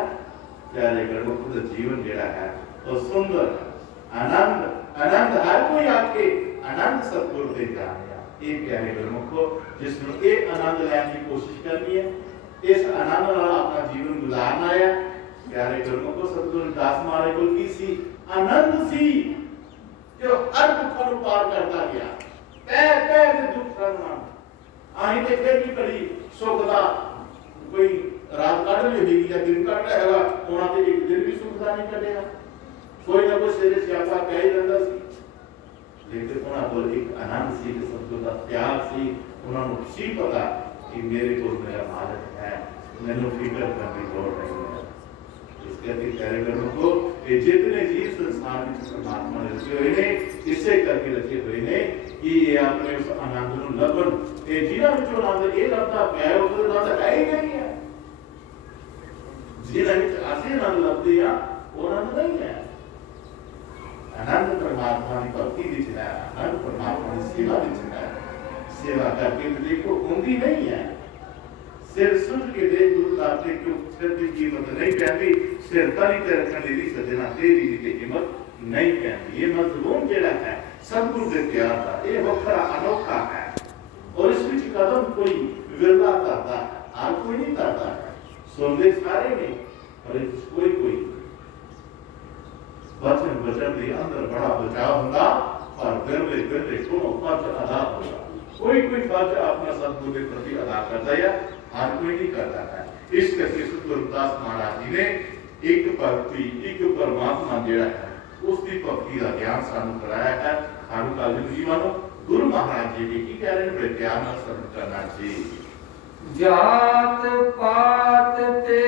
प्यारे गुरुओं को जीवन जेड़ा है वो सुंदर है। आनंद आनंद हर कोई आपके आनंद सतगुरु दे जाने ये प्यारे गुरुओं को जिसने ये आनंद लेने की कोशिश करनी है, इस आनंद नाल अपना जीवन गुजारना है। प्यारे गुरुओं को सतगुरु दास महाराज को की सी आनंद सी जो हर दुखों को पार करता गया, पैर पैर दे दुख करना आई ते फिर भी बड़ी सुख दा कोई रात काट ली होगी या दिन काट लिया होगा, उन्हां ते एक दिन भी सुख दा नहीं कटेगा, कोई ना कोई सिरे सियापा कह ही रहिंदा सी। लेकिन उन्हां कोल एक आनंद सी, सतगुरु दा प्यार सी, उन्हां नूं सी पता कि मेरे कोल मेरा मालिक है, मैनूं फिक्र करने की लोड़ नहीं है। इस करके प्यारे गुरुओं को ये जितने जीव संसार में परमात्मा ने रचे हुए ने, इसे करके रचे हुए ने कि ये अपने उस आनंद नूं लभण, ये जिन्हां विचों आनंद ये लभदा पिया है उस आनंद है ही नहीं है। जिन्हां विच असीं आनंद लभदे आ वो आनंद नहीं है। आनंद परमात्मा परमात्मा की भक्ति दी है, हर परमात्मा की सेवा दी है। सेवा करके देखो होंगी नहीं है, सिर सुट के देख गुरु दाते क्यों सिर की कीमत नहीं कहती, सिर तली ते रखने दी सजना तेरी दी कीमत नहीं कहती। ये मजलूम जेड़ा है सतगुरु के प्यार का ये वखरा अनोखा है, और इस विच कदम कोई विरला करता है, हर कोई नहीं करता है, सुनते सारे नहीं, पर कोई कोई वचन वचन के अंदर बड़ा बचाव होगा, और विरले विरले कोनो फर्ज अदा होगा। कोई कोई फर्ज अपना सतगुरु के प्रति अदा करता है, हर कोई नहीं करता है। इस करके सतगुरुदास महाराज जी ने एक भक्ति एक परमात्मा जेड़ा है उसकी भक्ति का ज्ञान सानू कराया है। सानू कल जीवन गुरु महाराज जी की कह रहे हैं, बड़े प्यार ਨਾਲ ਸਰਵ ਕਰਨਾ जी। जात पात ते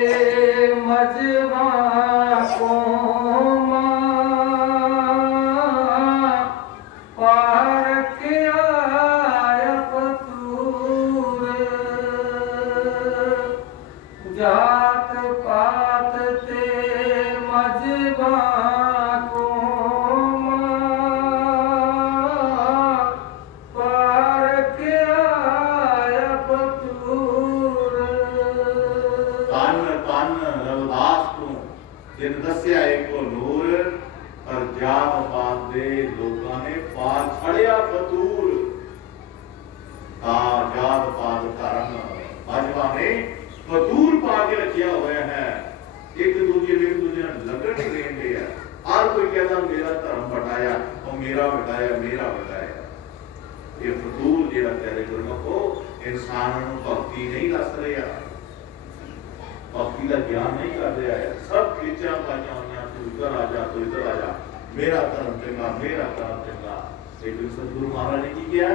मजवा को जात पात ते मजबा को पार के आया पतूर। कान कान रविदास को जिन दस्या एको नूर, पर जात पात दे लोगों ने पार छड़िया पतूर। जात पात धर्म मजबा ने फतूर पा के रखिया हुआ है, एक दूसरे लगन देंगे है। हर कोई कहता मेरा धर्म बटाया और मेरा बटाया मेरा बटाया। ये फतूर जेड़ा तेरे गुरमुखो इंसान भक्ति नहीं दस रहा, भक्ति का ज्ञान नहीं कर रहा है। सब खींचा पाइया हुई तू इधर आ जा, तू इधर आ जा, मेरा धर्म चंगा मेरा धर्म चंगा। लेकिन सतगुरु महाराज ने की किया,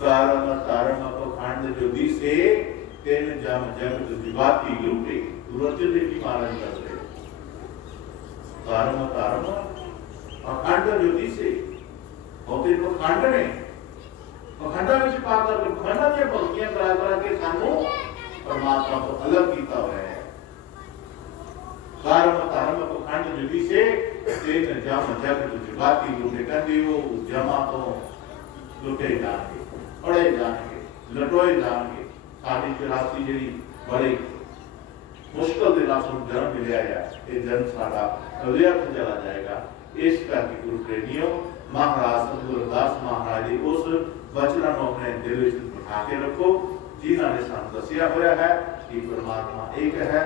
कारण तारण अपखंड जो दिसे तेन जम जगत विवाती लूटे। गुरुअर्जन देव जी महाराज करते कारण तारण अखंड जो दिसे होते तो खंड ने अखंडा विच पाकर खंडा दी भक्तियां करा करा के सानू परमात्मा को अलग कीता हुआ है। कारण तारण अखंड जो दिसे तेन जम जगत विवाती लूटे। कहते हो जमा तो लुटे जाएंगे, पड़े जाएंगे, लटोए जाएंगे। साड़ी 84 जी बड़ी मुश्किल के रासों जन्म मिले है, ये जन्म साड़ा व्यर्थ चला जाएगा। इस करके गुरु प्रेमियों महाराज सतगुरुदास महाराज जी उस वचन को अपने दिल में बिठा के रखो, जिन्होंने सानू दसिया हुआ है कि परमात्मा एक है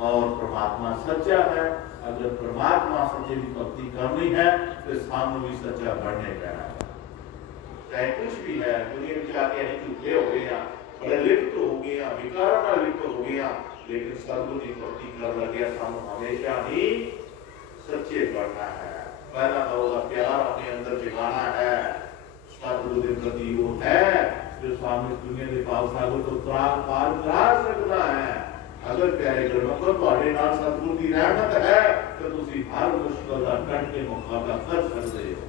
और परमात्मा सच्चा है। अगर परमात्मा सच्चे की भक्ति करनी है तो सानू भी सच्चा बनने पैना है। चाहे कुछ भी है दुनिया में जाके नहीं झूठे हो गए, बड़े लिप्त हो गया, विकारों में लिप्त हो गया, लेकिन सतगुरु की भक्ति कर लगे सानू हमेशा ही सच्चे बनना है। पहला तो होगा प्यार अपने अंदर जगाना है, सतगुरु के प्रति वो है जो सामने दुनिया के पास सागर तो पार करा सकता है। अगर प्यारे गुरमुखो तुम्हारे नाल सतगुरु की रहमत है तो तुसी हर मुश्किल का डट के मुकाबला कर सकते हो।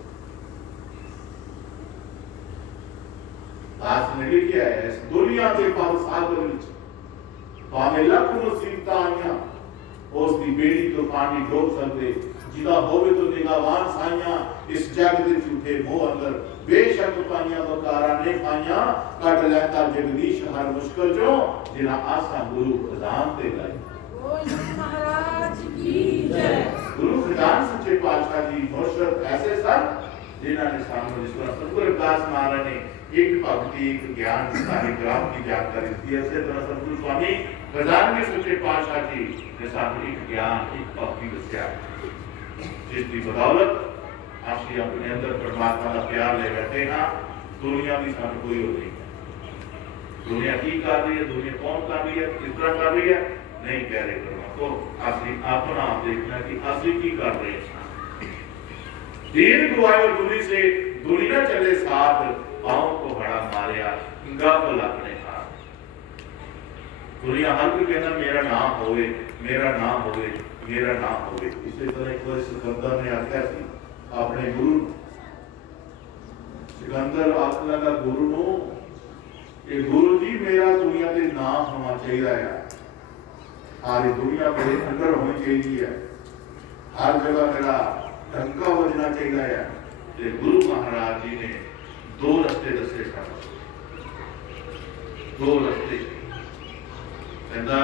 दास ने लिखा है इस दुनिया के पार सागर विच भावे लख मुसीबतां आईयां उस दी बेड़ी तो पानी डोब सकदे, जिदा होवे तो निगाहवान साइयां इस जग दे झूठे मोह अंदर बेशक पाइयां वकारा ने खाइयां कट लैंदा जगदीश हर मुश्किल चों जिना आसा गुरु खजान ते लाई। बोल महाराज की जय। गुरु खजान सच्चे पातशाह जी मुर्शिद ऐसे सन जिन्होंने सामने जिस तरह सतगुरुदास महाराज ने एक भक्ति एक ज्ञान सारे ग्राम की जानकारी दी है, इसी तरह सतगुरु स्वामी खजानवी सच्चे पातशाह जी ने सामने एक ज्ञान एक भक्ति दसिया, जिसकी बदौलत ਅਸੀਂ अपने अंदर परमात्मा का प्यार ले बैठे हाँ। दुनिया की सानू कोई हो नहीं है, दुनिया की कर रही है, दुनिया कौन कर रही है, किस तरह कर रही है नहीं कह रहे तो असली अपना आप देखना कि असली की कर रहे हैं। दीन गुआए दुनी से दुनिया चले साथ, पाँव को बड़ा मारिया गाफल अपने हाथ। दुनिया हर कोई कहना मेरा नाम होवे मेरा नाम होवे मेरा नाम होवे। इसी तरह एक बार सिकंदर ने आख्या सी अपने गुरु सिकंदर आखन लगा गुरु नो कि गुरु जी मेरा दुनिया के नाम होना चाहिए है, सारी दुनिया मेरे अंदर होनी चाहिए है, हर जगह मेरा डंका बजना चाहिए है। ते गुरु महाराज जी ने दो रस्ते दसे सन, दो रस्ते कहता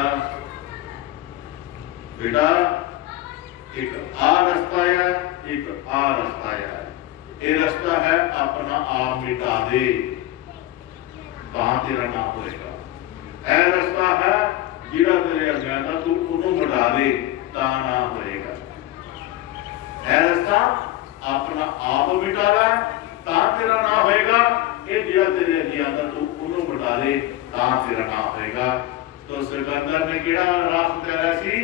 बेटा एक आ रास्ता है, एक आ रास्ता है। ये रास्ता है अपना आप मिटा दे तां तेरा ना होएगा। यह रास्ता है जिहड़ा तेरे अगे था तू उन्होंने मिटा दे तां ना होएगा। यह रास्ता अपना आप मिटा लै तां तेरा ना होएगा। ये जिहड़ा तेरे अगे आता तू उन्होंने मिटा दे तां तेरा ना होएगा। तो सिकंदर ने किहड़ा रास्ता तैयार सी?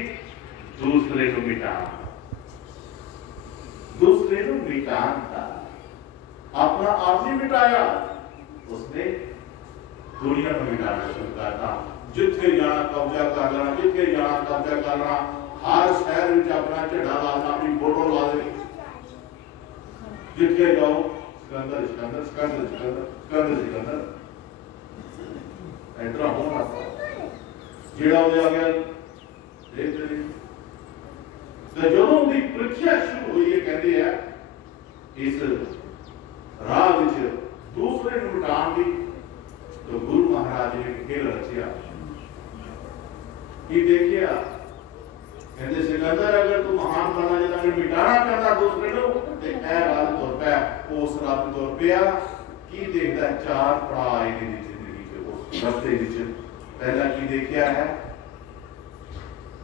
दूसरे को मिटाना, दूसरे को मिटाना, अपना आप ही मिटाया, उसने दुनिया को मिटाना शुरू कर दिया। जिथे जाना कब्जा कर लेना, जिथे जाना कब्जा करना, हर शहर में अपना झंडा लाना, अपनी फोटो ला देनी, जिथे जाओ सिकंदर सिकंदर सिकंदर सिकंदर सिकंदर सिकंदर इतना होना जेड़ा हो गया देख रहे। तो जो उनकी प्रक्रिया शुरू हुई है कहते हैं इस राह दूसरे को मिटान की। तो गुरु महाराज ने खेल रचिया कि देखिया कहते सिकंदर अगर तू महान बनना चाहता है, मिटाना चाहता दूसरे को, तो यह रात तुर पै। उस रात तुर पिया की देखता चार पड़ाव आए जिंदगी के उस रस्ते। पहला की देखिया है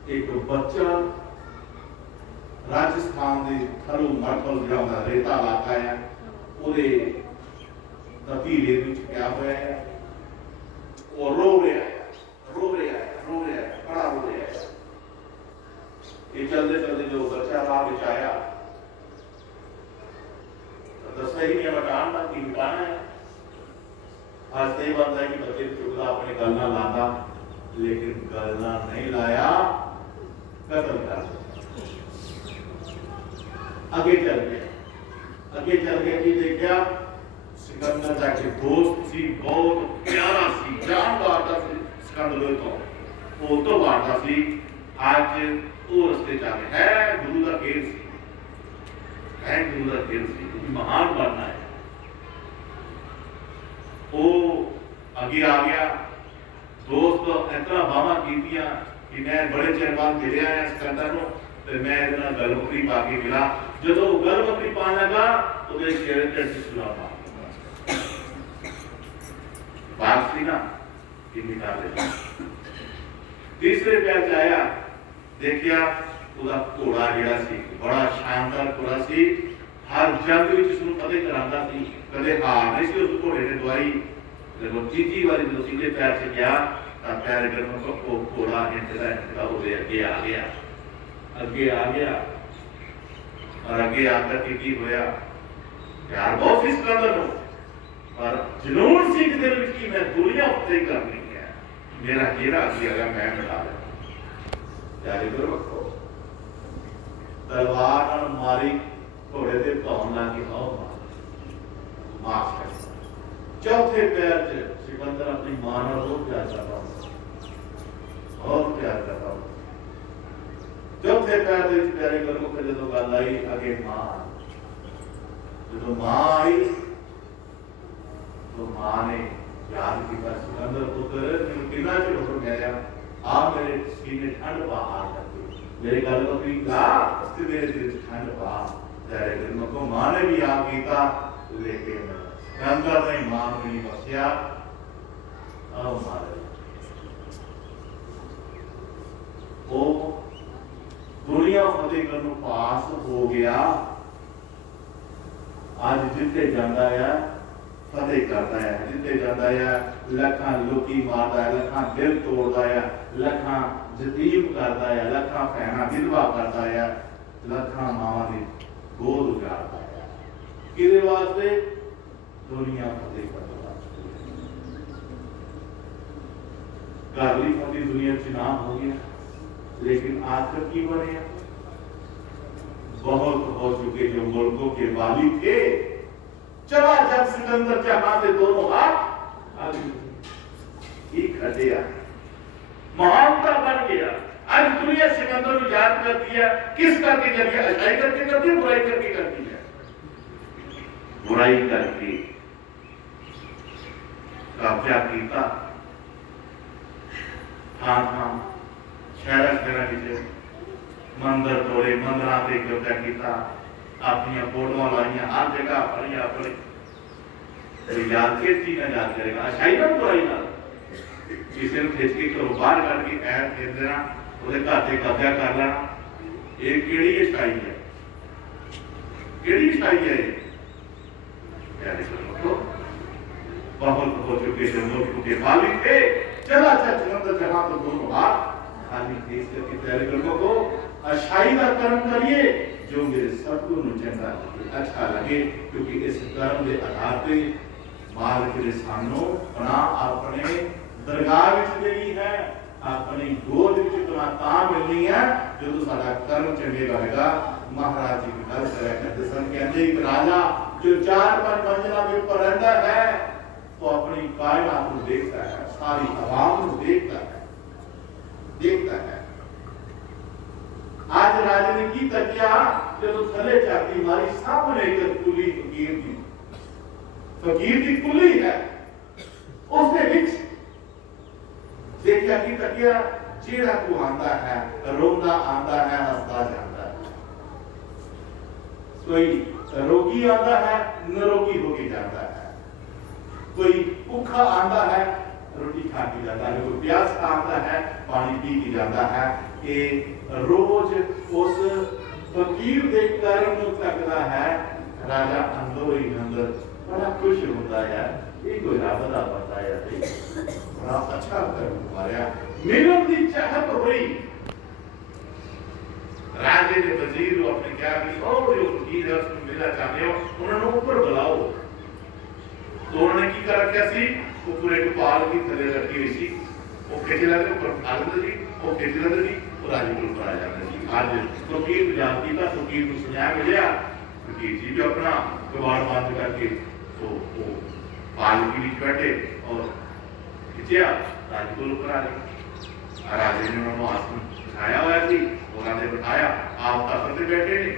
एक बच्चा राजस्थान के थरू मरकल जो रेता इलाका है उहदे ततीले क्या हुआ है, वो रो रहा है, रो रहा है, रो रहा है, बड़ा रो रहा है। ये चलते चलते जो बच्चा राह में आया तो सही नहीं मिटाना की मिटाना है। आज सही बात है कि बच्चे चुगला अपने गलना लाता, लेकिन गलना नहीं लाया, कत्ल कर दिया। आगे चल गया, आगे चल गया कि देखा सिकंदर जाके दोस्त सी, बहुत प्यारा सी, जान वारता सी सिकंदर तो वारता सी। आज वो रस्ते जाके है गुरु का खेल सी, है गुरु का खेल सी, महान बनना है। वो आगे आ गया, दोस्त इतना बामा कीतियां कि मैं बड़े चिर बाद मिले आया सिकंदर को, तो मैं इतना गलबकरी पा के मिला। जो गलबकरी पाने लगा तो मेरे चेहरे पे सुना था बात सी ना कि मिटा दे। तीसरे पैर जाया देखिया उसका घोड़ा जिहड़ा सी बड़ा शानदार घोड़ा सी, हर जंग विच उसनूं फतेह करांदा सी, कदे हार नहीं सी उस घोड़े ने दवाई। जब तीजी बारी जो तीजे पैर से गया तो पैर गर्म को घोड़ा हिंसदा होते अगे आ गया, अगे आ गया। और अगे आकर के की होया प्यार बहुत इस कदर हो, पर जुनून सी दिल विच की मैं दुनिया उत्ते करनी है, मेरा चेहरा अगे आ गया, मैं मिटा देना। याद करो तलवार नाल मारी घोड़े ते धौन ला के आओ माफ कर। चौथे पैर च सिकंदर अपनी मां नाल बहुत प्यार करता, बहुत प्यार करता। चौथे पैर के प्यारे गुरमुख जो गल आई अगे मां, जो मां आई तो मां ने याद किया सिकंदर पुत्र मैं कितना चिर हो गया आ मेरे सीने ठंड पा आ करके मेरे गल को भी ला उसके मेरे दिल ठंड पा। प्यारे गुरमुख मां ने भी याद किया, लेकिन सिकंदर ने मां को नहीं बख्शिया। आओ मारे वो दुनिया फतेह करने पास हो गया। आज जिथे जाता है फतेह करता है, जिथे जाता है लखा लोकी मारता है, लखा दिल तोड़ता है, लखा जतीम करता है, लखा भैना विधवा करता है, लखा मावा की गोद उजाड़ता है। किदे वास्ते? दुनिया फतेह करने वास्ते। घरली फतेह दुनिया च नाम हो गया, लेकिन आखिर की बने? बहुत हो चुके जो मुल्कों के वाली थे, चला जब सिकंदर जहां से दोनों हाथ खटिया महानता बन गया। आज दुनिया सिकंदर को याद करती है, किस करके करती है? अच्छाई करके करती है, बुराई करके करती है? बुराई करके कब्जा किया, थां थां शहर शहर मंदिर तोड़े, मंदिर से कब्जा किया, अपन फोटो लाइया, हर जगह फड़िया फड़े। याद किस चीज ने याद करेगा? अच्छाई ना बुराई ना, किसी ने खिंच के घरों बाहर करके ऐर फेर देना, उसके घर से कब्जा कर लेना। ये केड़ी अच्छाई है? केड़ी अच्छाई है ये? बहुत हो चुके थे लोग, के मालिक थे, चला चलंदर जहां तो दोनों हाथ खाली थे। इसलिए प्यारे लोगों को अच्छाई का कर्म करिए जो मेरे सतगुरु ਨੂੰ ਚੰਗਾ अच्छा लगे, क्योंकि इस कर्म के आधार पे मालिक ने सानू बना अपने दरगाह विच देनी है, अपनी गोद विच बना तां मिलनी है जो साडा कर्म चंगे रहेगा। महाराज जी की गल करते सन, कहते एक राजा जो 4-5 मंजिला के ऊपर रहता है तो अपनी कायनात को देखता है, सारी आवाम को देखता है। आज राजा ने की तकिया जो थले जाती मारी सामने एक कुली फकीर की कुली है, उसने विच देखा की तकिया जेड़ा को आंदा है, रोंदा आंदा है, हंसदा जाता है। कोई रोगी आंदा है, निरोगी होके जाता है, कोई भूखा आंदा है, रोटी खा के जाता है, कोई प्यास आंदा है, पानी पी के जाता है। ये रोज उस फकीर के कर्म तकदा है, राजा अंदर ही अंदर बड़ा खुश होता है। ये कोई रब दा बंदा है, बड़ा अच्छा कर्म मारिया, मिलन की चाहत हुई। राजे ने वजीर को अपने क्या कि और जो फकीर है उसको मिलना चाहते हो, उन्होंने ऊपर बुलाओ। तो उन्होंने की कर रखा सी, वो पूरे गोपाल की थले रखी हुई सी, वो खिंच लेते ऊपर उठा लेते सी, वो खिंच लेते सी, वो राजे को ऊपर आ जाते सी। आज फकीर को जानती था, फकीर को सुनाया मिलिया, फकीर जी भी अपना कबाड़ बंद करके तो वो पालकी में बैठे और खिंचिया, राजे को ऊपर आ गए। राजे ने उन्होंने आसन बिठाया हुआ सी, उन्होंने बिठाया, आप तख्त पे बैठे नहीं।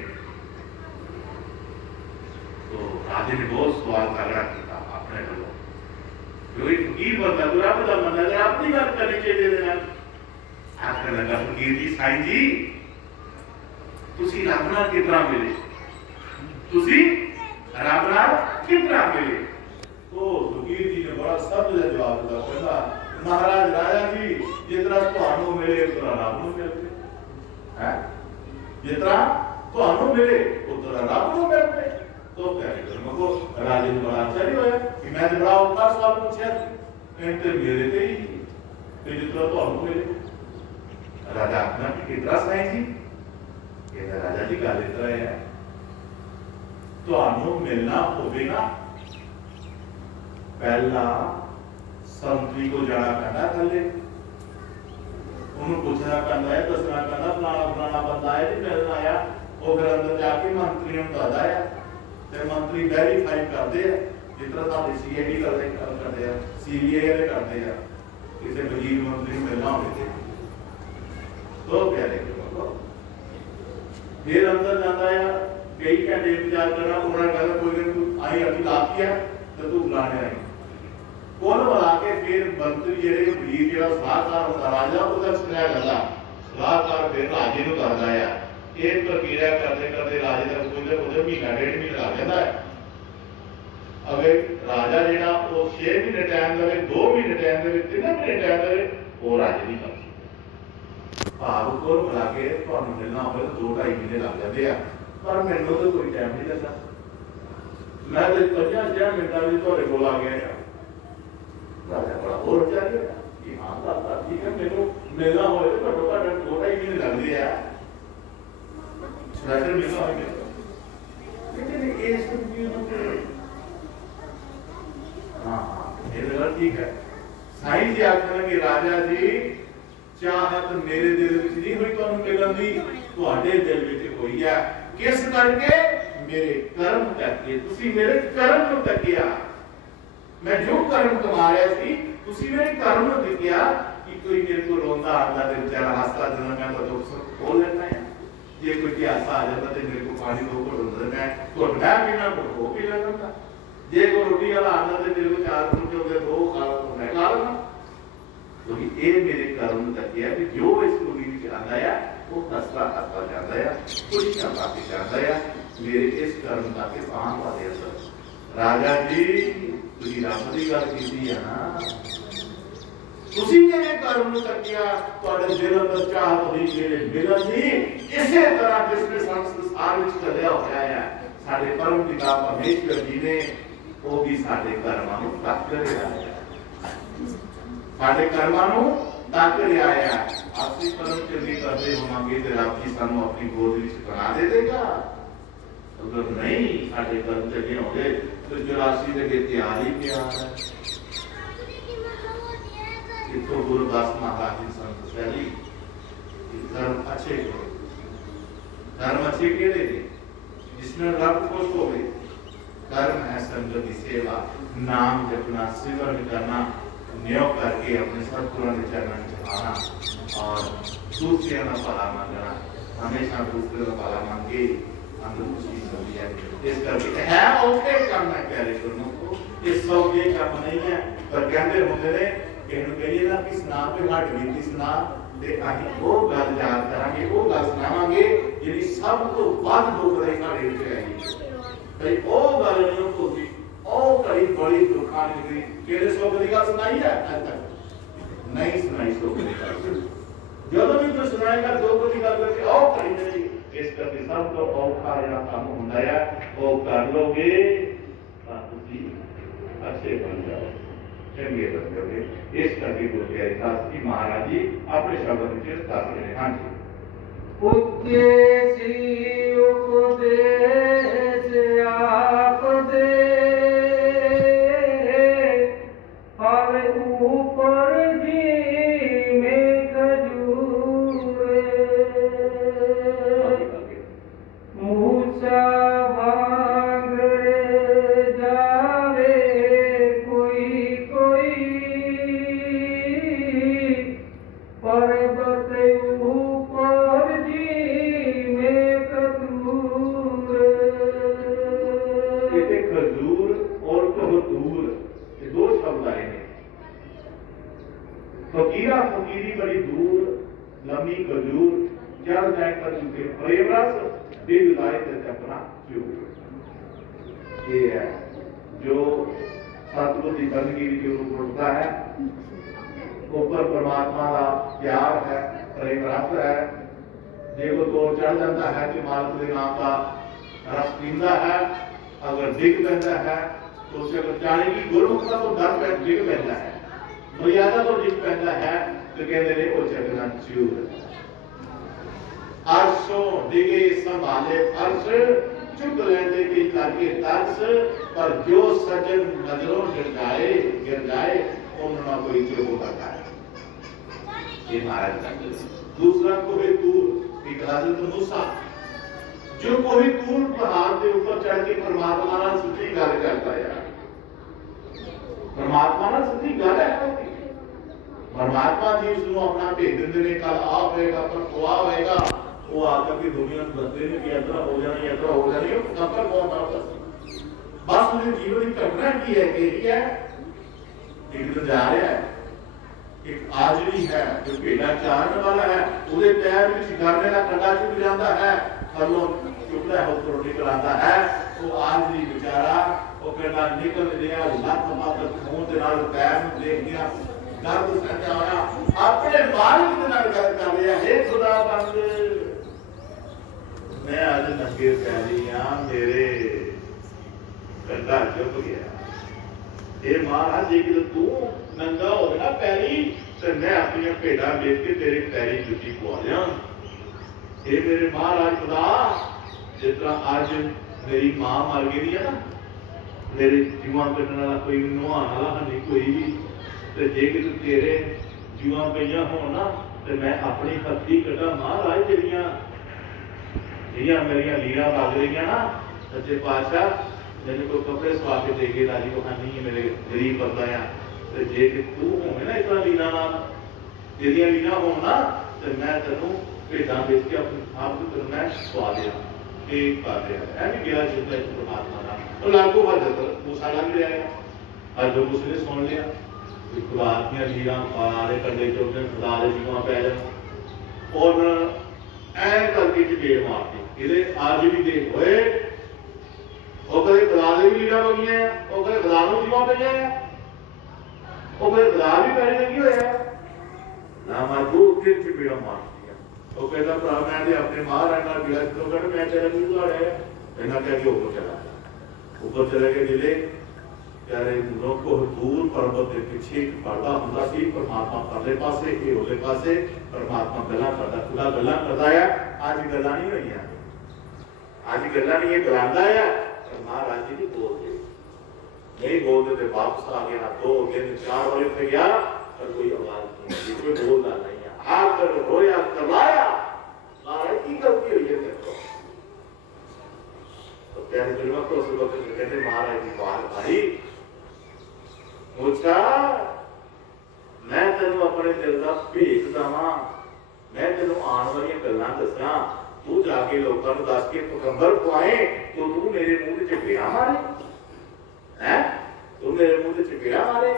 तो राजे ने बहुत सवाल तगड़ा किया अपने लोगों, कोई फकीर बंदा बुरा बंदा बंदा अगर अपनी बात करनी चाहिए ना, आखिर लगा फकीर जी साईं जी तुसी रब नाल कितना मिले, तुसी रब नाल कितना मिले? तो फकीर जी ने बड़ा शब्द का जवाब दिया, कहता महाराज राजा जी जितना ਤੁਹਾਨੂੰ मिले उतना रब ਨੂੰ मिलते है, जितना ਤੁਹਾਨੂੰ मिले उतना रब ਨੂੰ मिलते। तो कहते मको राजे ने बड़ा आश्चर्य होया कि मैं तो बड़ा औखा सवाल पूछा, एंटे मेरे ते ही ते जितना ਤੁਹਾਨੂੰ मिले। राजा अपना कि कितना साईं जी? कहता राजा जी गल इतना है, ਤੁਹਾਨੂੰ मिलना होवेगा पहला संतरी को जाना पैंदा थले, उन्होंने पूछना पैंदा है, दसना पैंदा फलाना फलाना बंदा है जी मिलना आया। वो फिर अंदर जाके मंत्री ਨੂੰ ਦੱਸਦਾ है, ਤੇ ਮੰਤਰੀ ਵੈਰੀਫਾਈ ਕਰਦੇ ਆ, ਜਿਸ ਤਰ੍ਹਾਂ ਸਾਡੇ ਸੀਆਈਡੀ ਕਰਦੇ ਆ, ਸੀਬੀਆਈ ਵਾਲੇ ਕਰਦੇ ਆ, ਕਿਸੇ ਵਜ਼ੀਰ ਮੰਤਰੀ ਨੂੰ ਮਿਲਣਾ ਹੋਵੇ ਤੇ तो प्यारे फिर अंदर जाता है, कई घंटे इंतजार करना, उन्होंने कहा कोई दिन तू आई अभी लाभ किया तो तू बुलाने आई, कौन बुला के फिर मंत्री जेडे वजीर जेड़ा सलाहकार होता राजा ਉਹਦਾ ਸੁਣਿਆ ਗੱਲਾਂ, सलाहकार फिर राजे ਨੂੰ ਕਰਦਾ है। ਇਹ ਪ੍ਰਕਿਰਿਆ ਕਰਦੇ ਕਰਦੇ ਰਾਜੇ ਦਾ ਕੋਈ ਮਹੀਨਾ 1.5 ਮਹੀਨਾ ਲੱਗ ਜਾਂਦਾ ਹੈ। ਅਗਰ ਰਾਜਾ ਜਿਹੜਾ ਉਹ 6 ਮਹੀਨੇ ਟਾਈਮ ਦੇਵੇ, 2 ਮਹੀਨੇ ਟਾਈਮ ਦੇਵੇ, 3 ਮਹੀਨੇ ਟਾਈਮ ਦੇਵੇ, ਉਹ ਰਾਜੇ ਦੀ ਗੱਲ ਭਾਵ ਕੋਲ ਮਿਲਾ ਕੇ ਤੁਹਾਨੂੰ ਮਿਲਣਾ ਹੋਵੇ ਤਾਂ 2-2.5 ਮਹੀਨੇ ਲੱਗ ਜਾਂਦੇ ਆ, ਪਰ ਮੈਨੂੰ ਤਾਂ ਕੋਈ ਟਾਈਮ ਨਹੀਂ ਲੱਗਦਾ। ਮੈਂ ਤੇ 50 ਮਿੰਟਾਂ ਵਿੱਚ ਤੁਹਾਡੇ ਕੋਲ ਆ ਗਿਆ। ਰਾਜਾ ਬੜਾ ਹੋਰ ਚਾਹ ਰਿਹਾ ਕਿ ਹਾਂ ਤਾਂ ਠੀਕ ਹੈ, ਮੈਨੂੰ ਮਿਲਣਾ ਹੋਵੇ ਤਾਂ ਘੱਟੋ ਘੱਟ 2-2.5 ਮਹੀਨੇ ਲੱਗਦੇ ਆ, ਸਪੈਸ਼ਲ ਮਿਲਣਾ ਹੋਵੇ। ਲੇਕਿਨ ਇਸ ਨੂੰ हाँ ये गल ठीक है। साईं जी आखन कि राजा जी चाहत मेरे दिल विच नहीं हुई तुहानू मिलन दी, तुहाडे दिल विच होई है। किस करके? मेरे कर्म करके। तुसी मेरे कर्म नूं तकिया, मैं जो कर्म कमा रहा सी तुसी मेरे कर्म नूं तकिया कि कोई मेरे को रोंदा आंदा ते बेचारा हसदा जदों मैं तो दुख बोल लेना है, जे कोई प्यासा आ जाता ते मेरे को पानी दो घुट दे, मैं घुटना पीना वो पी लेना जे कोई रोटी वाला आना तो मेरे को 4 फुलके हो गए 2 खा लो मैं खा लेना क्योंकि ये मेरे कर्म का है कि जो इस दुनिया में आंदा है वो हसता हसता जाता है खुशियां पाके जाता है मेरे इस कर्म का के पान वाले असर राजा जी तुझी रब की गल कीती है ना ਤੁਸੀਂ ਜਿਹੜੇ ਕਰਮ ਨੂੰ ਤੱਕਿਆ ਤੁਹਾਡੇ ਦਿਲ ਅੰਦਰ ਚਾਹਤ ਹੋਈ ਜਿਹੜੇ ਮਿਲਣ ਦੀ ਇਸੇ ਤਰ੍ਹਾਂ ਜਿਸ ਨੇ ਸੰਸਾਰ ਵਿੱਚ ਚੱਲਿਆ ਹੋਇਆ ਹੈ ਸਾਡੇ ਪਰਮ ਪਿਤਾ ਪਰਮੇਸ਼ਵਰ ਜੀ ਨੇ ਉਹ ਵੀ ਸਾਡੇ ਕਰਮਾਂ ਨੂੰ ਤੱਕ ਰਿਹਾ ਹੈ ਸਾਡੇ ਕਰਮਾਂ ਨੂੰ ਤੱਕ ਰਿਹਾ ਹੈ ਅਸੀਂ ਕਰਮ ਚੰਗੀ ਕਰਦੇ ਹੋਵਾਂਗੇ ਤੇ ਰੱਬ ਜੀ ਸਾਨੂੰ ਆਪਣੀ ਗੋਦ ਵਿੱਚ ਬਣਾ ਦੇ ਦੇਗਾ ਅਗਰ ਨਹੀਂ ਸਾਡੇ ਕਰਮ ਚੰਗੇ ਹੋਵੇ ਤੇ 84 ਦੇ ਤਿਆਰ ਹੀ ਪਿਆ ਹੈ तो गुरुदास महाराज जी संत शैली धर्म अच्छे धर्म अच्छे के लिए जिसमें रब खुश हो गए कर्म है संगत की सेवा नाम जपना सिमरन करना न्यों करके अपने सतगुरुओं के चरणों में चढ़ाना और दूसरे का भला मांगना हमेशा दूसरे का भला मांग के अंदर खुशी मिलती है इस करके है ओके करना प्यारे गुरुओं को ये सौगे काम नहीं है पर कहते होते ने ਇਹਨੂੰ ਕਹੀਏ ਨਾ ਕਿ ਸੁਨਾ ਤੇ ਹਟ ਗਈ ਸੁਨਾ ਤੇ ਅਸੀਂ ਉਹ ਗੱਲ ਯਾਦ ਕਰਾਂਗੇ ਉਹ ਗੱਲ ਸੁਣਾਵਾਂਗੇ ਜਿਹੜੀ ਸਭ ਤੋਂ ਵੱਧ ਦੁੱਖ ਦੇ ਸਾਡੇ ਵਿੱਚ ਆਈ ਭਈ ਉਹ ਗੱਲ ਨਹੀਂ ਭੁੱਲੀ ਉਹ ਕਈ ਬੜੀ ਦੁੱਖਾਂ ਦੀ ਕਿਹੜੇ ਸੁੱਖ ਦੀ ਗੱਲ ਸੁਣਾਈ ਹੈ ਅੱਜ ਤੱਕ ਨਹੀਂ ਸੁਣਾਈ ਸੁੱਖ ਦੀ ਗੱਲ ਜਦੋਂ ਵੀ ਤੂੰ ਸੁਣਾਏਗਾ ਦੁੱਖ ਦੀ ਗੱਲ ਕਰਕੇ ਉਹ ਕਰੀ ਨਹੀਂ ਇਸ ਕਰਕੇ ਸਭ ਤੋਂ ਔਖਾ ਜਿਹੜਾ ਕੰਮ ਹੁੰਦਾ ਹੈ ਉਹ ਕਰ ਲੋਗੇ ਤਾਂ ਤੁਸੀਂ ਅੱਛੇ ਬਣ ਜਾਓ चलिए बच्चों इस करके गुरु प्यारे दास जी महाराज जी अपने शब्द में दास रहे हाँ जी उपदेशी उपदेश आप दे और ऊपर जी में खजूरे मूसा फकीरा फकीरी बड़ी दूर लम्बी खजूर चढ़ जाए कर चुके प्रेम रस दिल लाए थे अपना ये है जो सतगुरु की बंदगी के ऊपर उठता है ऊपर परमात्मा का प्यार है प्रेम रस है जो तोड़ चढ़ जाता है तो मालिक के नाम का रस पींदा है अगर डिग पैदा है तो उसे अगर जाने की गुरमुख का तो डर पे डिग पैदा है मर्यादा तो डिग पैदा है तो कहते हैं वो चकना चूर अर्शों डिगे संभाले फर्श चुप लेने की करके तरस पर जो सजन नजरों गिर जाए उन्होंने कोई चुप करता है ये महाराज का दूसरा कोई तूर एक हजरत मूसा जो कोई तूर पहाड़ के ऊपर चढ़ के परमात्मा ਨਾਲ ਸਿੱਧੀ ਗੱਲ ਕਰਦਾ ਹੈ परमात्मा ਨਾਲ ਸਿੱਧੀ ਗੱਲ ਹੈ परमात्मा जी उसको अपना भेज देते हैं कल आ होएगा पर आ होएगा वो आकर के दुनिया में बदले में कि यात्रा हो जानी नंबर कौन था बस मुझे जीवन की घटना की है कि क्या एक दिन जा रहा है एक आजड़ी है जो भेड़ा चारने वाला है उसके पैर में शिकारने का कंडा चुक जाता है थल्लों चुकता है ऊपर निकल आता है वो आजड़ी बेचारा वो कंडा निकल गया लत मात्र खून के नाल पैर में देख गया दर्द सहता होया अपने मालिक के नाल गल कर रहा है खुदा बंद मैं आज नंगे पैरी हां मेरे कंडा चुक गया ये महाराज जी कि तू नंगा हो गया पैरी ते मैं अपनी भेड़ा बेच के तेरे पैरी जुटी पवा लिया ये मेरे महाराज खुदा जिस तरह आज मेरी मां मर गई है ना मेरे जीवन करने वाला कोई नहाने वाला नहीं कोई भी ते जे कि तेरे जीवन पईयां होण ना ते मैं अपनी हत्ती कटा महाराज ਜਿਹੜੀਆਂ ਮੇਰੀਆਂ ਲੀਰਾਂ ਲੱਗ ਰਹੀਆਂ ਨਾ ਸੱਚੇ ਪਾਤਸ਼ਾਹ ਮੈਨੂੰ ਕੋਈ ਕੱਪੜੇ ਸਵਾ ਕੇ ਦੇ ਕੇ ਰਾਜੀ ਉਹ ਨਹੀਂ ਮੇਰੇ ਗਰੀਬ ਬੰਦਾ ਆ ਤੇ ਜੇ ਕਿ ਤੂੰ ਹੋਵੇਂ ਨਾ ਇਤਨਾ ਲੀਰਾਂ ਨਾਲ ਜਿਹੜੀਆਂ ਲੀਰਾਂ ਹੋਣ ਨਾ ਤੇ ਮੈਂ ਤੈਨੂੰ ਭੇਡਾਂ ਵੇਚ ਕੇ ਆਪਣੇ ਆਪ ਨੂੰ ਤੈਨੂੰ ਮੈਂ ਸਵਾ ਦਿਆਂ ਇਹ ਕਰ ਰਿਹਾ ਹੈ ਵੀ ਗਿਆ ਜਿੱਦਾਂ ਪਰਮਾਤਮਾ ਦਾ ਉਹ ਲਾਗੂ ਹਜਤ ਉਹ ਸਾਲਾ ਵੀ ਰਿਹਾ ਅੱਜ ਉਸ ਨੇ ਸੁਣ ਲਿਆ ਕਿ ਖੁਦਾ ਦੀਆਂ ਲੀਰਾਂ ਪਾਰੇ ਕੰਡੇ ਚੋਂ ਖੁਦਾ ਦੇ ਜੀਵਾਂ ਪੈ ਜਾ ਔਰ ਐ ਕਰਕੇ ਝੇੜ ਮਾਰਦੀ ਇਹਦੇ ਅੱਜ ਵੀ ਦੇ ਹੋਏ ਉਹ ਕਦੇ ਖੁਦਾ ਦੇ ਵੀ ਲੀਰਾਂ ਬਗੀਆਂ ਉਹ ਕਦੇ ਖੁਦਾ ਨੂੰ ਜੀਵਾਂ ਪਈਆਂ ਉਹ ਕਦੇ ਖੁਦਾ ਵੀ ਪੈਣ ਲੱਗੀ ਹੋਇਆ ਨਾ ਮੈਂ ਦੋ ਤਿੰਨ ਝੇੜ ਮਾਰਦੀ ਉਹ ਕਹਿੰਦਾ ਭਰਾ ਮੈਂ ਤੇ ਆਪਣੇ ਮਹਾਰਾਜ ਨਾਲ ਗਿਆ ਜਦੋਂ ਕਹਿੰਦਾ ਮੈਂ ਤੇਰਾ ਨਹੀਂ ਲੜਿਆ ਇਹਨਾਂ ਕਹਿ ਕੇ ਉੱਪਰ ਚਲੇ ਗਏ ਜਿਲੇ ਯਾਰੇ ਲੋਕੋ ਦੂਰ ਪਰਬਤ ਦੇ ਪਿੱਛੇ ਇੱਕ ਪਰਦਾ ਹੁੰਦਾ ਸੀ ਪਰਮਾਤਮਾ ਪਰਲੇ ਪਾਸੇ ਇਹ ਉਹਦੇ ਪਾਸੇ ਪਰਮਾਤਮਾ ਗੱਲਾਂ ਕਰਦਾ ਖੁਦਾ ਗੱਲਾਂ ਕਰਦਾ ਹੈ ਅੱਜ ਗੱਲਾਂ ਨਹੀਂ ਹੋਈਆਂ ਅੱਜ ਗੱਲਾਂ ਨਹੀਂ ਇਹ ਗਲਾਂਦਾ ਹੈ ਪਰ ਮਹਾਰਾਜ ਜੀ ਨਹੀਂ ਬੋਲਦੇ ਨਹੀਂ ਬੋਲਦੇ ਤੇ ਵਾਪਸ ਆ ਗਿਆ 2 ਦਿਨ 4 ਵਾਲੇ ਤੇ ਗਿਆ ਪਰ ਕੋਈ ਆਵਾਜ਼ ਨਹੀਂ ਕੋਈ ਬੋਲਦਾ ਨਹੀਂ आकर रोया करवाया महाराज की गलती हुई है तेरे को तो प्यारे बिल्वा को उस वक्त कहते महाराज की बात भाई मुझा मैं तेन अपने दिल का भेद दवा मैं तेन आने वाली गल्लां दसा तू जाके लोगों को दस के पकंबर खुआए तो तू मेरे मुंह च चपेड़ा मारे हैं तू मेरे मुंह च चपेड़ा मारे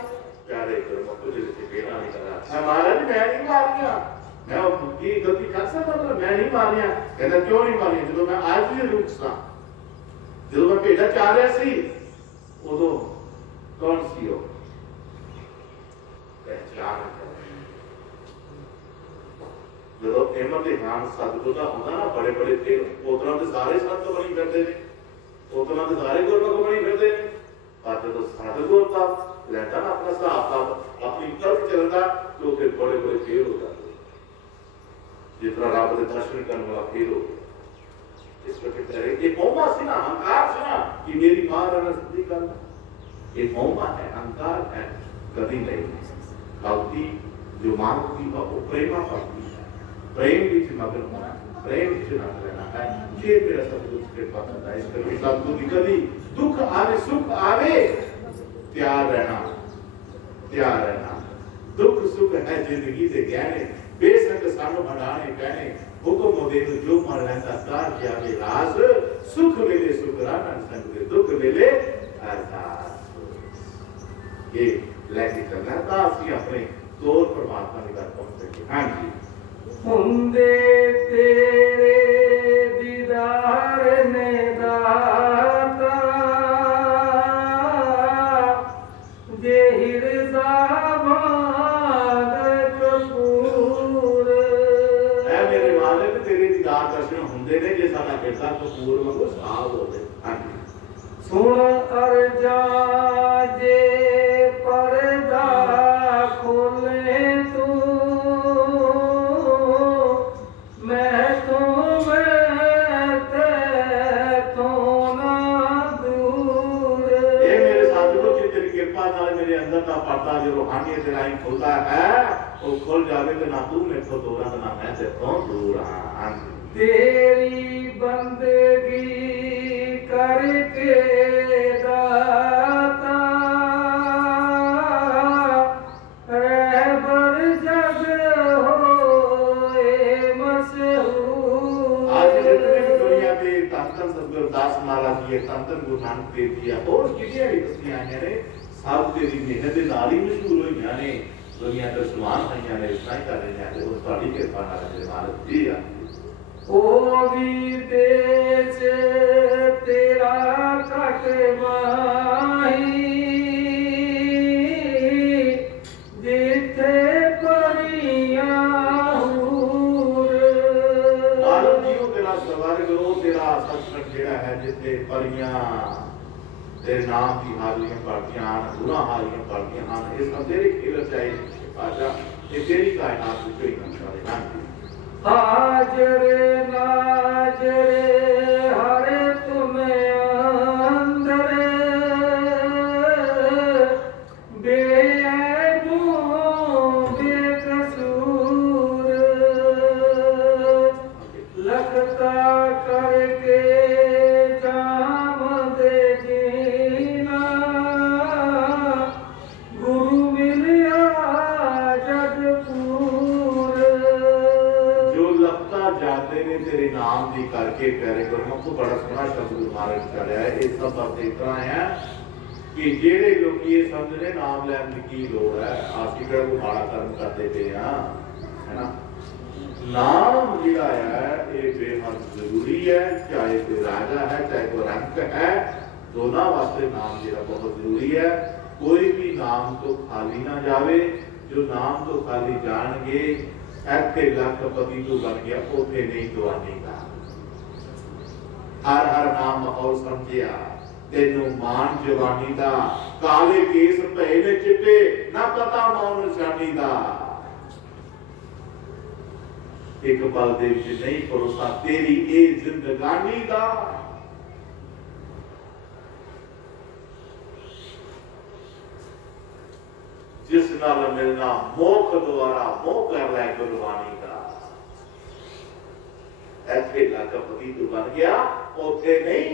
प्यारे गुरु को दिल से बेड़ा नहीं कर रहा महाराज मैं नहीं मारिया मैं वो की गलती कर सकता मतलब मैं नहीं मारिया कहता क्यों नहीं मारिया जो मैं आज भी रुक सा जो मैं भेड़ा चाह रहा सी उदो कौन सी हो पहचान जो अहमद खान सतगुरु का होता ना बड़े बड़े थे उतना तो सारे संत बनी करते थे उतना तो सारे गुरु बनी करते थे पर जो सतगुरु का रहता ना अपना हिसाब अपनी तरफ चलता तो फिर बड़े बड़े फेल हो जाते जितना रब के दर्शन करने वाला फेल हो गया इस पर ये मौमा से ना अहंकार से ना कि मेरी मां रहना सिद्धि करना ये मौमा है अहंकार है कभी नहीं गलती जो मानव की वो प्रेमा करती है प्रेम भी मगन होना प्रेम से ना रहना है ये मेरा सब कुछ कृपा करता है इस करके सतगुरु कभी दुख आवे सुख आवे त्यार रहना दुख सुख है जिंदगी से गहने बेशक सानू हटाने कहने हुक्म दे जो मन रहता तार जावे रास सुख वेले सुख राना संग दे दुख वेले अरदास ये लेके चलना था असि अपने तौर परमात्मा की तरफ पहुंच सके हां जी हुंदे तेरे दीदार ने दाता सुन अर्जा जे पर्दा खोले तू मैं तो ना दूर ये मेरे साथियों की तेरी कृपा नाल मेरे अंदर का पर्दा जो रूहानियत राही खुलता है वो खुल जावे तो ना तू मेरे को दूर ना मैं तेरे को दूर हां तेरी बंदगी करके दाता रहबर जग होए मशहूर आज जितने भी दुनिया के तन सतगुरु दास महाराज जी तन गुरु नानक देव जी और कितनी भी हस्तियां आईਆਂ ने सब तेरी मेहनत ਦੇ ਨਾਲ ਹੀ ਮਸ਼ਹੂਰ ਹੋਈਆਂ ਨੇ ਦੁਨੀਆ ਤੇ ਸਮਾਨ ਆਈਆਂ ਨੇ ਇਸਾ ਹੀ ਕਰ ਰਹੀਆਂ ਨੇ ਉਹ ਤੁਹਾਡੀ ਕਿਰਪਾ ਨਾਲ ਮੇਰੇ ਮਾਲਕ ਜੀ ਆ ओ भी तेज तेरा कट माही जिथे परियां हूर मालूम जीओ तेरा स्वर्ग रो तेरा सचखंड जेड़ा है जिथे परियां तेरे नाम की हाजियां पढ़तियां गुना हाजियां पढ़तियां ये सब तेरे खेल चाहिए आजा ये तेरी कायनात की कोई कंट्रोल नहीं हाजर नाजर हर तुम्हें अंदर बेऐबो बेकसूर लगता करके जाम दे जीना गुरु मिलिया जगपूर जाते ने तेरे नाम दी करके कर चढ़िया है। ये सब बात इस तरह है कि जेड़े लोग ये समझने नाम लैन की लोड़ है, आसी किहड़ा कोई माड़ा कर्म करते पे हाँ, है ना। नाम जिहड़ा है ये बेहद जरूरी है, चाहे कोई राजा है चाहे कोई रंक है, दोनों वास्ते नाम जिहड़ा बहुत जरूरी है। कोई भी नाम तो खाली ना जावे, जो नाम तो खाली जाणगे ऐथे लखपति तो बन गया, ओथे नहीं दवानी का। हर हर नाम और समझिया तेनू मान जवानी दा, काले केस भए ने चिट्टे ना पता मौन निशानी दा। एक पल दे विच नहीं भरोसा तेरी ए जिंदगानी दा। जिस नाल मिलना मोख द्वारा मोह कर लै गुरबानी का। ऐथे लखपति तू बन गया, ओथे नहीं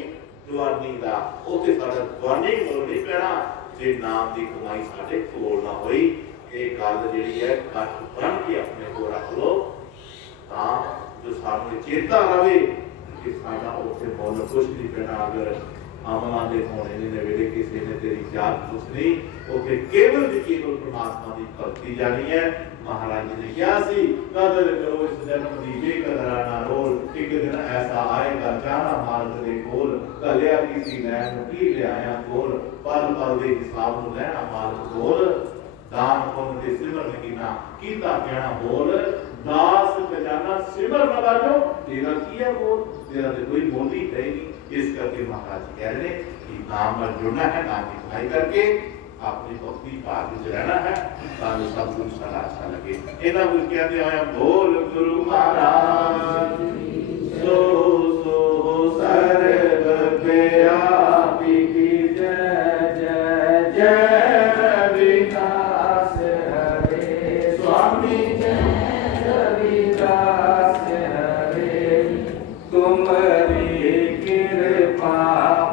दवानी का। ओथे साडा दवानी कोल नहीं पैना जे नाम की कमाई साडे कोल ना होई। ये गल जिहड़ी है कश बन के अपने को रख लो, तां जो सानू चेता रहे कि साडा ओथे मुल कुछ नहीं पैना। अगर अमला दे होने ने वेले किसी ने तेरी जात पुछनी, ओथे केवल परमात्मा की भक्ति जानी है। महाराज जी ने कहा सी कदर करो इस जन्म दी बेकदरा ना रोल, एक दिन ऐसा आएगा जाना मार्ग दे कोल, कलिया किसी नैन की ले आया कोल, पल पल दे हिसाब नु लेना मार्ग कोल। दान पुण्य दे सिमरन कीना कीता कहना बोल, दास खजाना सिमर न बाजो, तेरा किया बोल, तेरा तो कोई बोल ही है नहीं। इस करके महाराज जी कह रहे कि नाम में जुड़ना है, नाम की कमाई करके अपनी भक्ति भाग में रहना है, ताकि सब कुछ सारा अच्छा लगे। इन्हें कुछ कहते हैं बोल गुरु महाराज सो सो सर्व पे आपी की जय जय जय रविदास हरे स्वामी जय रविदास हरे। तुम्हारी कृपा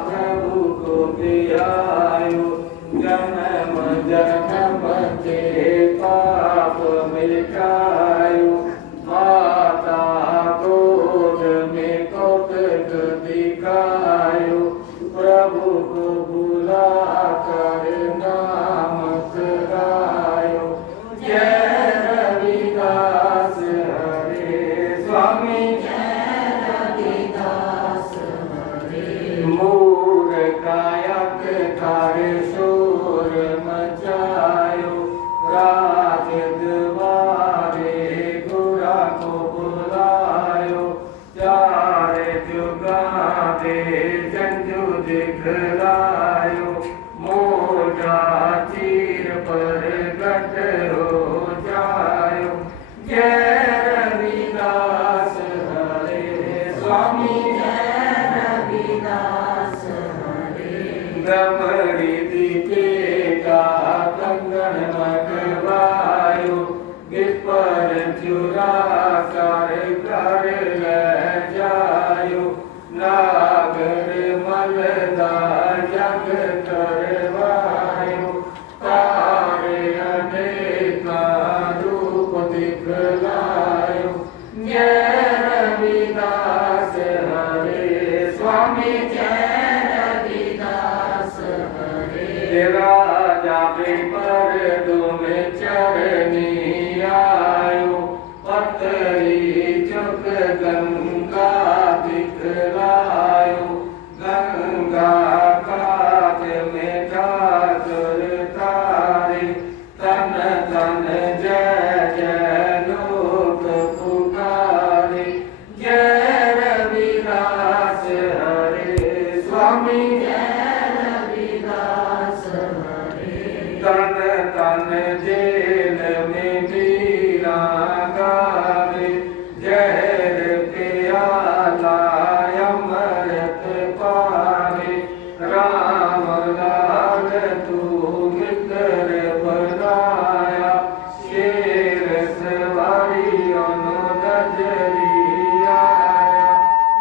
प्रभु को दियायो, जन्म जन्म के पाप मिटायो। माता गोद में कौतक दिखायो, प्रभु को बुला कर नाम करायो। जय रविदास हरे स्वामी जय रविदास हरे। मूर कायक कर शोर मचायो, राज द्वारे गुरा को बुलायो। चार जुगा दे जंजू दिखलायो, मोटा चीर पर गट हो जायो। जय रविदास हरे स्वामी जय रविदास हरे। गमरी दीपे का कंगन मगवायो, विपर चुरा कर ले जायो। नागर मलदा जग करवायो, तारे अनेका रूप दिखलायो। जय रविदास हरे स्वामी जय रविदास हरे। राजा पर तुम चरनी आयो, पतरी चुक गंगा दिखलायो। गंगा काज में ठाकुर तारे, तन तन जय जय लोक पुकारे। जय रविदास हरे स्वामी जय रविदास हरे। तन तन जेल में बीरा गावे, जहर प्याला अमृत पावे। राम लाल तू मित्र बनाया, शेर सवारी नजरी आया।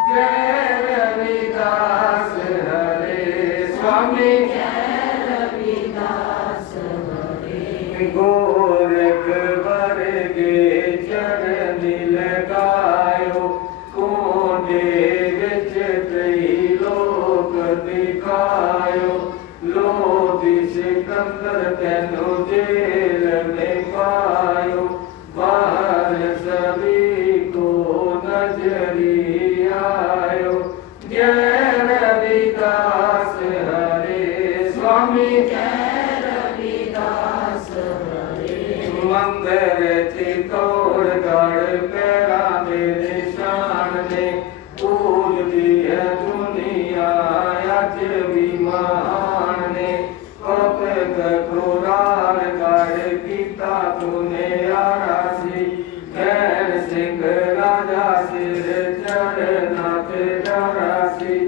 जय रविदास हरे स्वामी जय रविदास हरे। गोरख वर्गे चरण लगायो, कोडे विच त्रैलोक सिखायो लोधी सिकंदर तेनो जेल में पायो बाहर सभी को नजरी आयो जय रविदास हरे स्वामी जय रविदास हरे मंदिर चित्तौड़गढ़ पैरा में निशान ने पूज दी है दुनिया आज भी महान ने कपक क्रोरार गढ़ गीता तूने आरासी गैर सिंह राजा सिर चरनाथ डरासी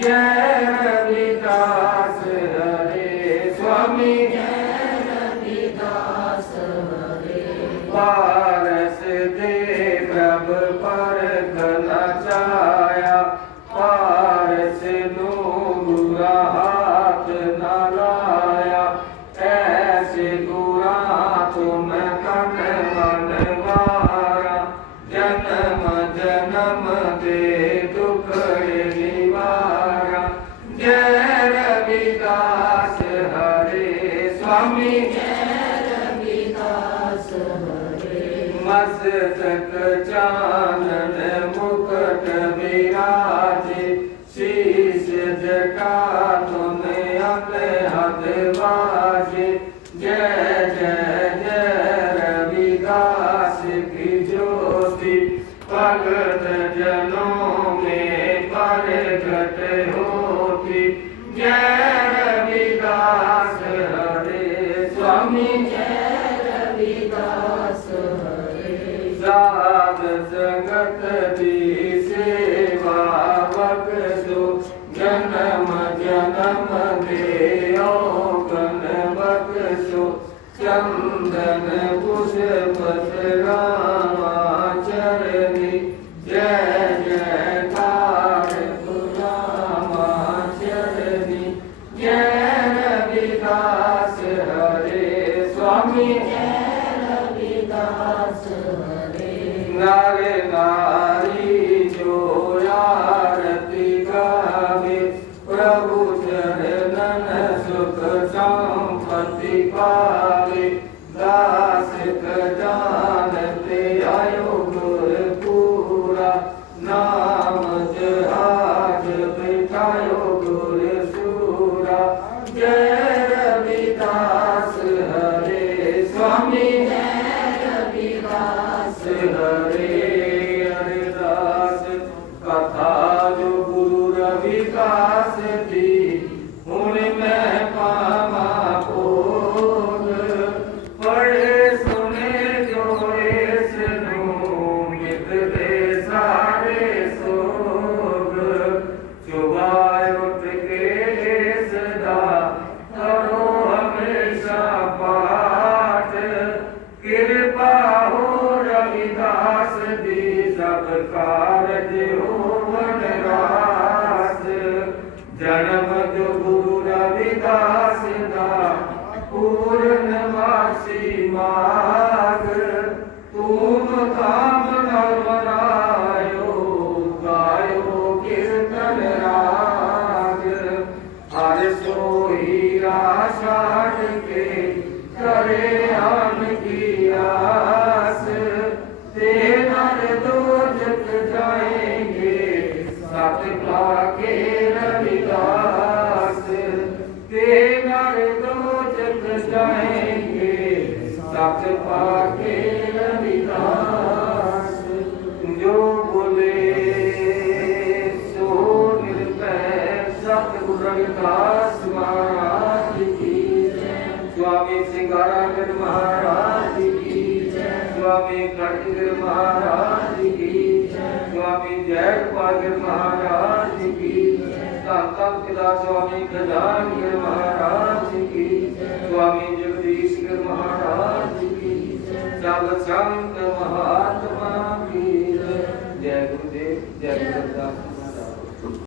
जय रविदास हरे स्वामी जय रविदास हरे पारस दे प्रभ पर घना छाया पारस नो बुरा हाथ न लाया ऐसे बुरा तुम कन मन मारा जन्म जन्म दे दुख निवारा जय रविदास हरे स्वामी जय रविदास हरे मस्तक चानन मुकुट विराजे शीश जटा तुम्हें अपने हाथ बाजे जय जय जय रविदास की ज्योति भगत जनों में प्रगट होती जय रविदास हरे स्वामी जय रविदास हरे साध संगत दी सेवा बख्शो जन्म जन्म देओ गण बख्शो चंदन पुष्प रामा चरणी जय जयकार रामा चरणी जय रविदास हरे स्वामी जय रविदास हरे नर नारी जो आरती गावे प्रभु चरणन सुख संपत्ति पावे दास खजानते आयो गुर पूरा नाम जहाज बिठायो गुर सूरा जय रविदास हरे स्वामी जय रविदास हरे हरिदास कथा जो गुरु रविदास दी उनमें पावा भोग पढ़े सुने जो इसनु मित दे सारे सोग चुबाए उठ के सदा करो हमेशा पाठ कृपा हो रविदास दी सब कारज हो वनरास जन्म जो गुरु रविदास दा पूर्णवासी माग तुम काम न बनायो गायो कीर्तन राग हर सोई आषाढ़ के करे हम की आस ते नर दोजक जाएंगे सत पाके रविदास ते नर दोजक जाएंगे सत पाके रविदास जो बोले सो निर्भय सतगुरु रविदास महाराज की जय स्वामी सिंगारागर महाराज की जय स्वामी खड़गपुर महाराज की जय स्वामी जयपालगर महाराज की धन पिता स्वामी खजानगर महाराज की स्वामी जगदीशगर महाराज की चल संत महात्मा